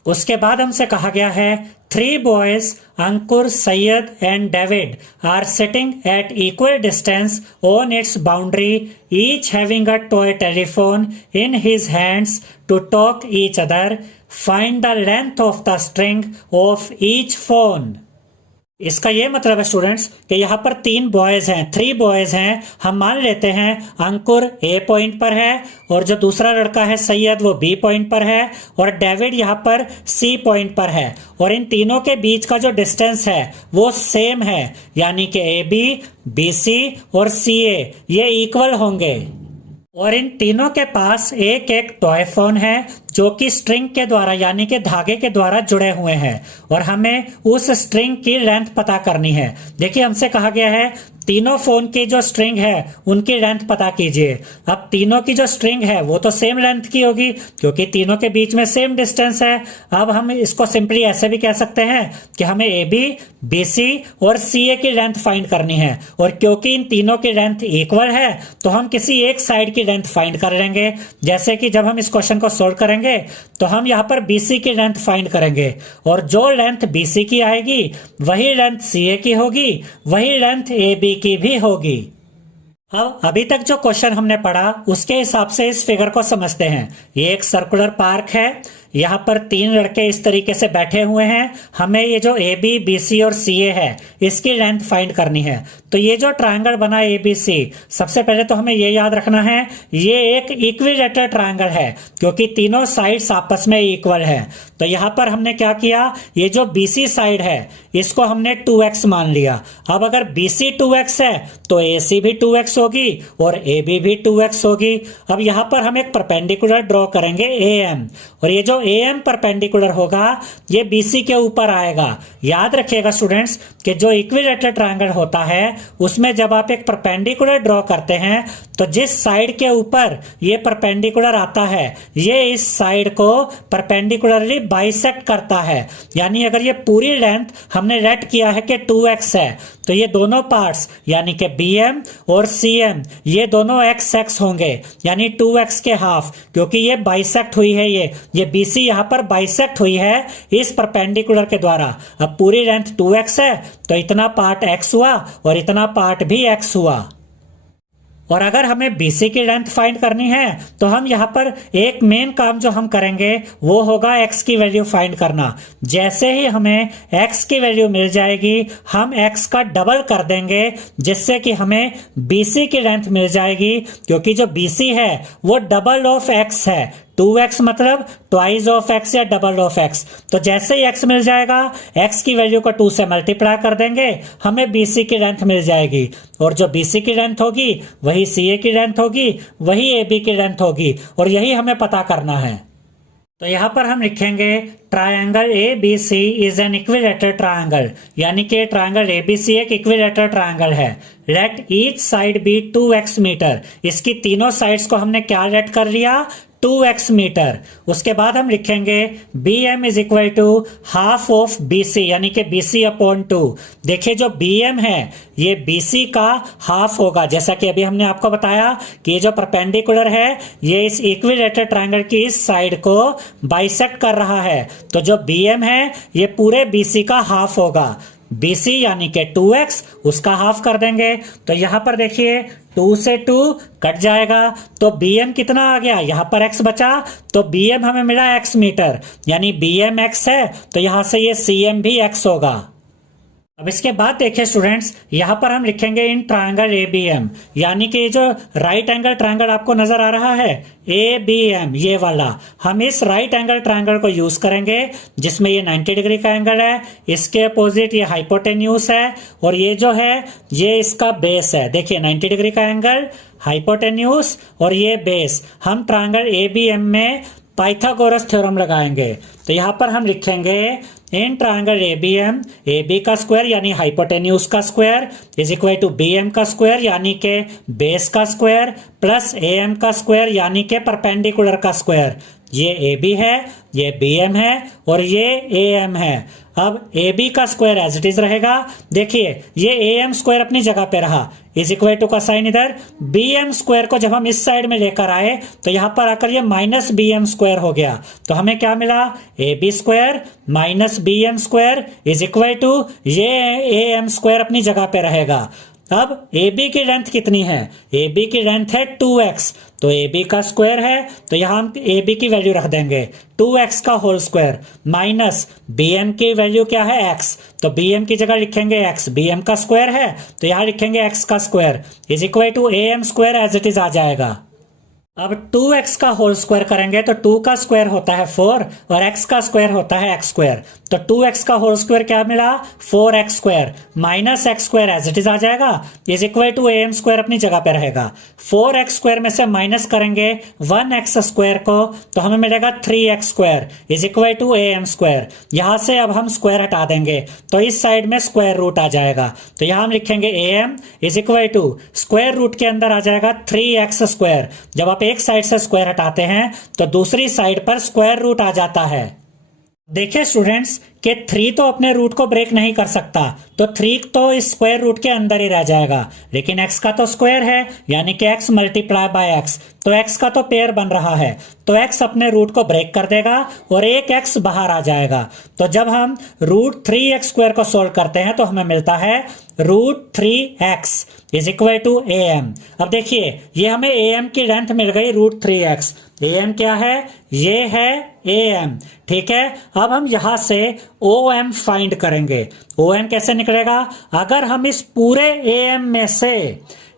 उसके बाद हमसे कहा गया है 3 boys, Ankur, Syed and David are sitting at equal distance on its boundary, each having a toy telephone in his hands to talk each other. Find the length of the string of each phone. इसका ये मतलब है students कि यहाँ पर 3 boys हैं, 3 boys हैं। हम मान लेते हैं अंकुर A पॉइंट पर है और जो दूसरा लड़का है सैयद वो B पॉइंट पर है और डेविड यहाँ पर C पॉइंट पर है, और इन तीनों के बीच का जो डिस्टेंस है वो सेम है, यानी कि AB, BC और CA ये इक्वल होंगे। और इन तीनों के पास एक एक टॉय फोन है जो कि स्ट्रिंग के द्वारा यानी कि धागे के द्वारा जुड़े हुए हैं, और हमें उस स्ट्रिंग की लेंथ पता करनी है। देखिए हमसे कहा गया है तीनों फोन की जो स्ट्रिंग है उनकी लेंथ पता कीजिए। अब तीनों की जो स्ट्रिंग है वो तो सेम लेंथ की होगी क्योंकि तीनों के बीच में सेम डिस्टेंस है। अब हम इसको सिंपली ऐसे भी कह सकते हैं कि हमें AB, BC और CA की लेंथ फाइंड करनी है, और क्योंकि इन तीनों की लेंथ इक्वल है तो हम किसी एक साइड की लेंथ फाइंड कर लेंगे। जैसे कि जब हम इस क्वेश्चन को सोल्व करेंगे तो हम यहाँ पर BC की लेंथ फाइंड करेंगे, और जो लेंथ BC की आएगी वही लेंथ CA की होगी, वही लेंथ AB की भी होगी। अब अभी तक जो क्वेश्चन हमने पढ़ा उसके हिसाब से इस फिगर को समझते हैं। ये एक सर्कुलर पार्क है, यहाँ पर तीन लड़के इस तरीके से बैठे हुए हैं। हमें ये जो ए बी, बी सी और सी ए है इसकी लेंथ फाइंड करनी है। तो ये जो ट्रायंगल बना ए बी सी, सबसे पहले तो हमें ये याद रखना है ये एक इक्विलेटरल ट्रायंगल है क्योंकि तीनों साइड्स आपस में इक्वल है। तो यहाँ पर हमने क्या किया, ये जो बी सी साइड है इसको हमने 2x मान लिया। अब अगर बी सी 2x है तो ए सी भी 2x होगी और ए बी भी 2x होगी। अब यहाँ पर हम एक परपेंडिकुलर ड्रॉ करेंगे ए एम, और ये जो ए एम परपेंडिकुलर होगा ये बी सी के ऊपर आएगा। याद रखिएगा स्टूडेंट्स कि जो इक्विलेटरल ट्रायंगल होता है उसमें जब आप एक परपेंडिकुलर ड्रॉ करते हैं तो जिस साइड के ऊपर ये परपेंडिकुलर आता है ये इस साइड को परपेंडिकुलरली बाइसेक्ट करता है। यानी अगर ये पूरी लेंथ हमने लेट किया है कि 2x है तो ये दोनों पार्ट्स यानी कि BM और CM ये दोनों x होंगे यानी 2x के हाफ, क्योंकि ये बाइसेक्ट हुई है। ये BC यहाँ पर बाइसेक्ट हुई है इस परपेंडिकुलर के द्वारा। अब पूरी लेंथ 2x है तो इतना पार्ट x हुआ और इतना पार्ट भी x हुआ। और अगर हमें BC की लेंथ फाइंड करनी है तो हम यहाँ पर एक मेन काम जो हम करेंगे वो होगा x की वैल्यू फाइंड करना। जैसे ही हमें x की वैल्यू मिल जाएगी हम x का डबल कर देंगे जिससे कि हमें BC की लेंथ मिल जाएगी, क्योंकि जो BC है वो डबल ऑफ x है। 2x मतलब ट्वाइस ऑफ x या डबल ऑफ x। तो जैसे ही x मिल जाएगा x की वैल्यू को 2 से मल्टीप्लाई कर देंगे हमें BC की लेंथ मिल जाएगी, और जो BC की लेंथ होगी वही CA की लेंथ होगी, वही AB की लेंथ होगी, और यही हमें पता करना है। तो यहाँ पर हम लिखेंगे triangle ABC is an equilateral triangle, यानी कि ट्रायंगल ABC एक इक्विलेटरल ट्रायंगल है। Let each side be 2x metre. इसकी तीनों साइड्स को हमने क्या लेट कर लिया, 2x मीटर। उसके बाद हम लिखेंगे BM is equal to half of BC यानी कि BC अपॉन 2। देखिए जो BM है ये BC का हाफ होगा, जैसा कि अभी हमने आपको बताया कि ये जो परपेंडिकुलर है ये इस इक्विलेटरल ट्रायंगल की इस साइड को बाइसेक्ट कर रहा है। तो जो BM है ये पूरे BC का हाफ होगा। BC यानी कि 2x उसका हाफ कर देंगे। तो यहां पर देखिए 2 से 2 कट जाएगा तो BM कितना आ गया, यहां पर x बचा तो BM हमें मिला x मीटर, यानी BM x है तो यहां से ये CM भी x होगा। अब इसके बाद देखिए स्टूडेंट्स यहां पर हम लिखेंगे इन ट्रायंगल ABM, यानी कि जो राइट एंगल ट्रायंगल आपको नजर आ रहा है ABM ये वाला, हम इस राइट एंगल ट्रायंगल को यूज करेंगे जिसमें ये 90 डिग्री का एंगल है, इसके अपोजिट ये हाइपोटेन्यूज है और ये जो है ये इसका बेस है। देखिए 90 डिग्री का एंगल, हाइपोटेन्यूज और ये बेस। हम ट्रायंगल ABM में पाइथागोरस थ्योरम लगाएंगे। तो यहां पर हम लिखेंगे इन ट्रायंगल ABM AB का स्क्वायर यानी हाइपोटेन्यूज का square is equal to BM का स्क्वायर यानी के बेस का स्क्वायर प्लस AM का स्क्वायर यानी के परपेंडिकुलर का स्क्वायर। ये AB है, ये BM है और ये AM है। अब AB का स्क्वायर एज इट इज रहेगा। देखिए ये AM स्क्वायर अपनी जगह पे रहा, इज इक्वल टू का साइन इधर। BM स्क्वायर को जब हम इस साइड में लेकर आए तो यहां पर आकर ये माइनस BM स्क्वायर हो गया। तो हमें क्या मिला, AB square minus BM square is equal to ये AM स्क्वायर अपनी जगह पे रहेगा। अब AB की लेंथ कितनी है, AB की लेंथ है 2x, तो AB का स्क्वायर है तो यहां हम AB की वैल्यू रख देंगे 2x का होल स्क्वायर माइनस BM की वैल्यू क्या है x, तो BM की जगह लिखेंगे x, BM का स्क्वायर है तो यहां लिखेंगे x का square is equal to AM square as it is आ जाएगा। अब 2x का होल स्क्वायर करेंगे तो 2 का स्क्वायर होता है 4 और x का स्क्वायर होता है x स्क्वायर। तो 2x का होल स्क्वायर क्या मिला, 4x square minus x square as it is आ जाएगा is equal to AM square अपनी जगह पे रहेगा। 4x स्क्वायर में से माइनस करेंगे 1x स्क्वायर को तो हमें मिलेगा 3x square is equal to AM square. यहां से अब हम स्क्वायर हटा देंगे तो इस साइड में स्क्वायर रूट आ जाएगा। तो यहां हम लिखेंगे AM is equal to square root के अंदर आ जाएगा 3x स्क्वायर। जब आप एक साइड से स्क्वायर हटाते हैं तो दूसरी साइड पर स्क्वायर रूट आ जाता है। देखिए स्टूडेंट्स कि 3 तो अपने रूट को ब्रेक नहीं कर सकता, तो 3 तो इस स्क्वायर रूट के अंदर ही रह जाएगा, लेकिन x का तो स्क्वायर है यानी कि x मल्टीप्लाई बाय x, तो x का तो पेयर बन रहा है, तो x अपने रूट को ब्रेक कर देगा और एक x बाहर आ जाएगा। तो जब हम रूट 3x स्क्वायर को सोल्व करते हैं तो हमें मिलता है root 3x is equal to am। अब देखिए ये हमें am की लेंथ मिल गई रूट 3x, am क्या है, ये है am, ठीक है। अब हम यहां से om फाइंड करेंगे। om कैसे निकलेगा, अगर हम इस पूरे am में से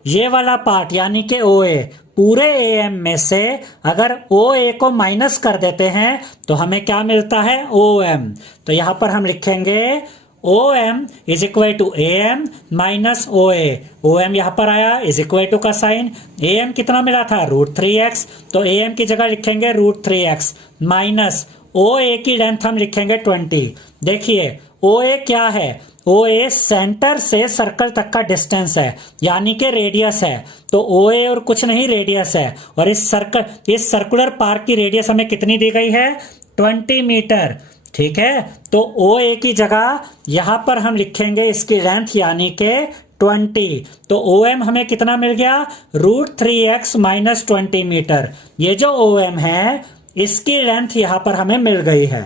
ये वाला पार्ट यानी कि OA, पूरे AM में से अगर OA को माइनस कर देते हैं तो हमें क्या मिलता है, OM। तो यहां पर हम लिखेंगे OM is equal to AM minus OA। OM यहां पर आया इज इक्वल टू का साइन, AM कितना मिला था रूट 3x, तो AM की जगह लिखेंगे रूट 3x माइनस OA की लेंथ हम लिखेंगे 20। देखिए OA क्या है, OA सेंटर से सर्कल तक का डिस्टेंस है यानी कि रेडियस है, तो OA और कुछ नहीं रेडियस है, और इस सर्कुलर पार्क की रेडियस हमें कितनी दी गई है, 20 मीटर, ठीक है। तो OA की जगह यहां पर हम लिखेंगे इसकी लेंथ यानी कि 20, तो OM हमें कितना मिल गया, रूट 3x माइनस 20 मीटर। ये जो OM है इसकी लेंथ यहां पर हमें मिल गई है।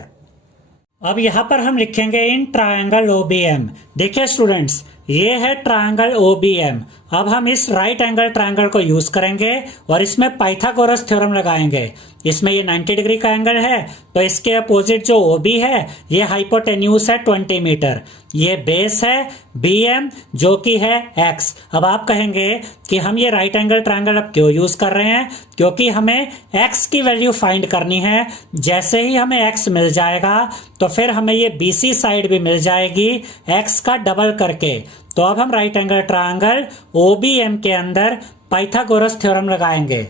अब यहां पर हम लिखेंगे इन ट्रायंगल OBM। देखिए स्टूडेंट्स ये है ट्रायंगल OBM। अब हम इस राइट एंगल ट्रायंगल को यूज करेंगे और इसमें पाइथागोरस थ्योरम लगाएंगे। इसमें ये 90 डिग्री का एंगल है, तो इसके अपोजिट जो OB है ये हाइपोटेन्यूज है 20 मीटर, ये बेस है BM जो कि है x। अब आप कहेंगे कि हम ये राइट एंगल ट्रायंगल अब क्यों यूज कर रहे हैं, क्योंकि हमें x की वैल्यू फाइंड करनी है। जैसे ही हमें x मिल जाएगा तो फिर हमें ये BC साइड भी मिल जाएगी x का डबल करके। तो अब हम राइट एंगल ट्रायंगल OBM के अंदर पाइथागोरस थ्योरम लगाएंगे।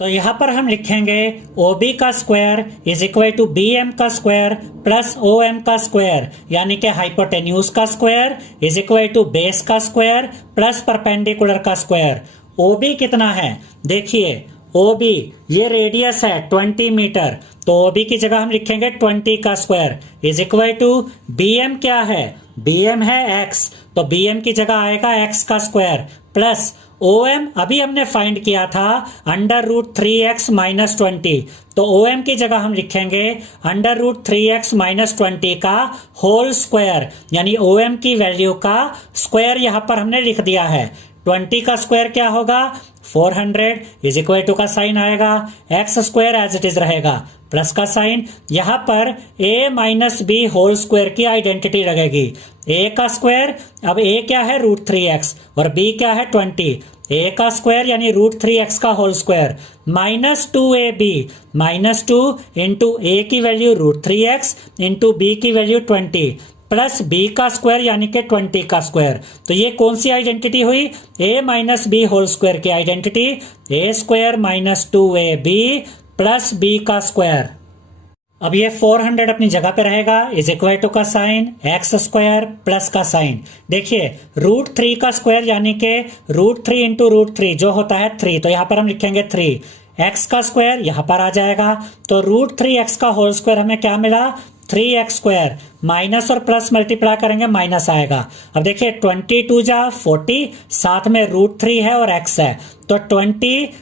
तो यहां पर हम लिखेंगे OB का square is equal to BM का स्क्वायर प्लस OM का स्क्वायर यानी कि हाइपोटेन्यूज का square is equal to base का स्क्वायर प्लस परपेंडिकुलर का स्क्वायर। OB कितना है, देखिए OB ये रेडियस है 20 मीटर, तो OB की जगह हम लिखेंगे 20 का square is equal to BM क्या है, BM है x, तो BM की जगह आएगा x का स्क्वायर प्लस OM अभी हमने फाइंड किया था अंडर रूट 3x माइनस 20, तो OM की जगह हम लिखेंगे अंडर रूट 3x माइनस 20 का होल स्क्वायर, यानी OM की वैल्यू का स्क्वायर यहां पर हमने लिख दिया है। 20 का स्क्वायर क्या होगा, 400 इज इक्वल टू का साइन आएगा, x square as it is रहेगा प्लस का साइन, यहां पर a minus B whole square की आइडेंटिटी लगेगी। a का स्क्वायर, अब a क्या है रूट 3x और b क्या है 20, a का स्क्वायर यानी रूट 3x का whole square minus 2ab, minus 2 into a की value root 3x into b की वैल्यू 20 प्लस b का स्क्वायर यानी कि 20 का स्क्वायर। तो ये कौन सी आइडेंटिटी हुई, a minus B whole square की identity, a square minus 2ab plus b का स्क्वायर। अब ये 400 अपनी जगह पे रहेगा इज इक्वल टू का साइन x स्क्वायर प्लस का साइन। देखिए रूट 3 का स्क्वायर यानी कि रूट 3 इंटू रूट 3 जो होता है 3, तो यहाँ पर हम लिखेंगे 3, x का स्क्वायर यहाँ पर आ जाएगा, तो रूट 3x का होल स्क्वायर हमें क्या मिला, 3x स्क्वायर, माइनस और प्लस मल्टीप्लाई करेंगे माइनस आएगा। अब देखिए 22 जा 40, साथ में रूट 3 है और x है, तो 22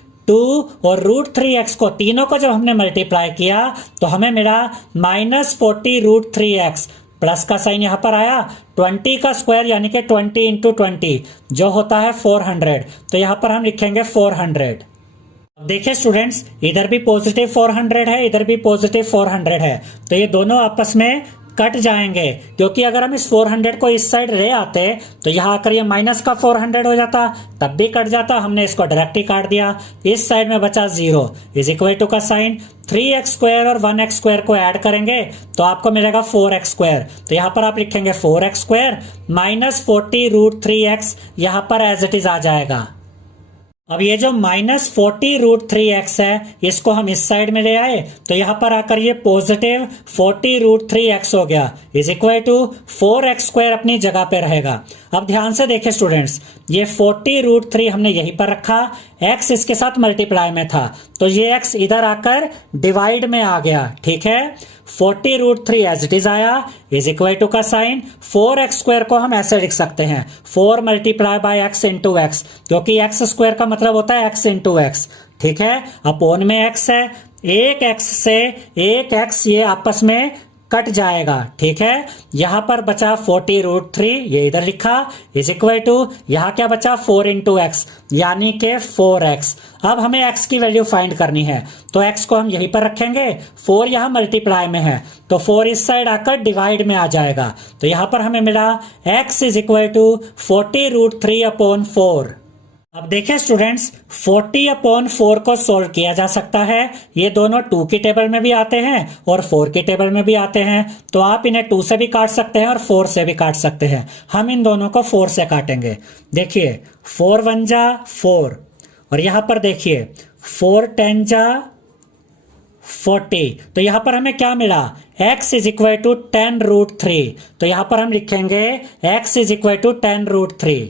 और रूट 3x को तीनों को जब हमने मल्टीप्लाई किया तो हमें मिला माइनस 40 रूट 3x, प्लस का साइन यहां पर आया, 20 का स्क्वायर यानी कि 20 इंटू 20 जो होता है 400, तो यहां पर हम लिखेंगे 400। देखिए स्टूडेंट्स इधर भी पॉजिटिव 400 है, इधर भी पॉजिटिव 400 है, तो ये दोनों आपस में कट जाएंगे, क्योंकि अगर हम इस 400 को इस साइड ले आते तो यहाँ आकर ये माइनस का 400 हो जाता, तब भी कट जाता, हमने इसको डायरेक्ट ही काट दिया। इस साइड में बचा 0 इज इक्वल टू का साइन, 3x स्क्वायर और 1x स्क्वायर को ऐड करेंगे तो आपको मिलेगा 4x स्क्वायर, तो यहाँ पर आप लिखेंगे 4x square minus 40 root 3x, यहाँ पर एज इट इज आ जाएगा। अब ये जो माइनस 40 रूट 3x है इसको हम इस साइड में ले आए तो यहां पर आकर ये पॉजिटिव 40 रूट 3x हो गया is equal to 4x square अपनी जगह पे रहेगा। अब ध्यान से देखें स्टूडेंट्स, ये 40√3 हमने यहीं पर रखा, x इसके साथ मल्टीप्लाई में था, तो ये x इधर आकर डिवाइड में आ गया। ठीक है, 40√3 एज इट इज आया, इज इक्वल टू का साइन 4x² को हम ऐसे लिख सकते हैं 4 multiply by x into x, क्योंकि x² का मतलब होता है x इंटू एक्स। ठीक है, अपोन में x है, एक x से एक x ये आपस में कट जाएगा। ठीक है, यहां पर बचा 40√3, ये इधर लिखा, इज इक्वल टू यहां क्या बचा 4 इंटू एक्स यानी के 4x। अब हमें x की वैल्यू फाइंड करनी है, तो x को हम यहीं पर रखेंगे, 4 यहां मल्टीप्लाई में है तो 4 इस साइड आकर डिवाइड में आ जाएगा, तो यहां पर हमें मिला x is equal to 40√3 upon 4। अब देखें स्टूडेंट्स, 40/4 को सोल्व किया जा सकता है, ये दोनों 2 की टेबल में भी आते हैं और 4 की टेबल में भी आते हैं, तो आप इन्हें 2 से भी काट सकते हैं और 4 से भी काट सकते हैं। हम इन दोनों को 4 से काटेंगे। देखिए 4 1 जा 4 और यहां पर देखिए 4 10 जा 40, तो यहां पर हमें क्या मिला, x इज इक्वल टू 10√3, तो यहां पर हम लिखेंगे x इज इक्वल टू 10√3।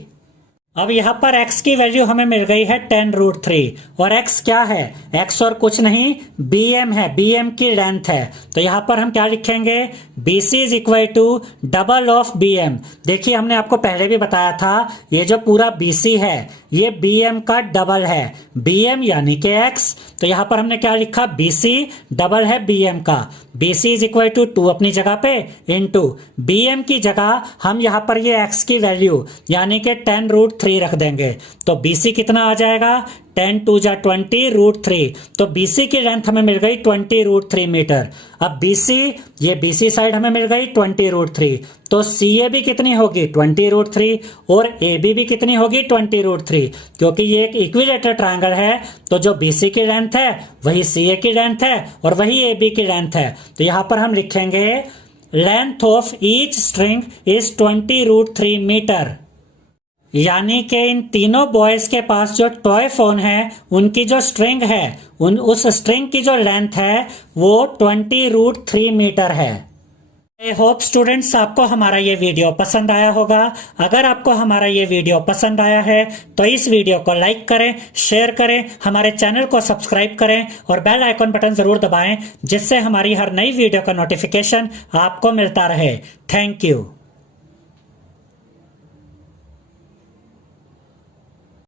अब यहां पर x की वैल्यू हमें मिल गई है 10√3 और x क्या है, x और कुछ नहीं bm है, bm की लेंथ है, तो यहां पर हम क्या लिखेंगे, bc is equal to double of bm। देखिए हमने आपको पहले भी बताया था, ये जो पूरा bc है ये bm का डबल है, bm यानी कि x, तो यहां पर हमने क्या लिखा, bc डबल है bm का, bc इज इक्वल टू 2 अपनी जगह पे इंटू bm की जगह हम यहां पर ये x की वैल्यू यानी कि 10√3 रख देंगे, तो bc कितना आ जाएगा, 10 2 जा 20√3, तो BC की लेंथ हमें मिल गई 20√3 मीटर। अब BC, ये BC साइड हमें मिल गई 20√3, तो CA भी कितनी होगी 20√3 और AB भी कितनी होगी 20√3, क्योंकि ये एक इक्विलेटरल ट्रायंगल है, तो जो BC की लेंथ है वही CA की लेंथ है और वही AB की लेंथ है, तो यहां पर हम लिखेंगे length of each string is 20√3 metre. यानी कि इन तीनों बॉयज के पास जो टॉय फोन है उनकी जो स्ट्रिंग है, उस स्ट्रिंग की जो लेंथ है वो 20√3 मीटर है। आई होप स्टूडेंट्स आपको हमारा ये वीडियो पसंद आया होगा। अगर आपको हमारा ये वीडियो पसंद आया है तो इस वीडियो को लाइक करें, शेयर करें, हमारे चैनल को सब्सक्राइब करें और बेल आइकन बटन जरूर दबाएं, जिससे हमारी हर नई वीडियो का नोटिफिकेशन आपको मिलता रहे। Thank you.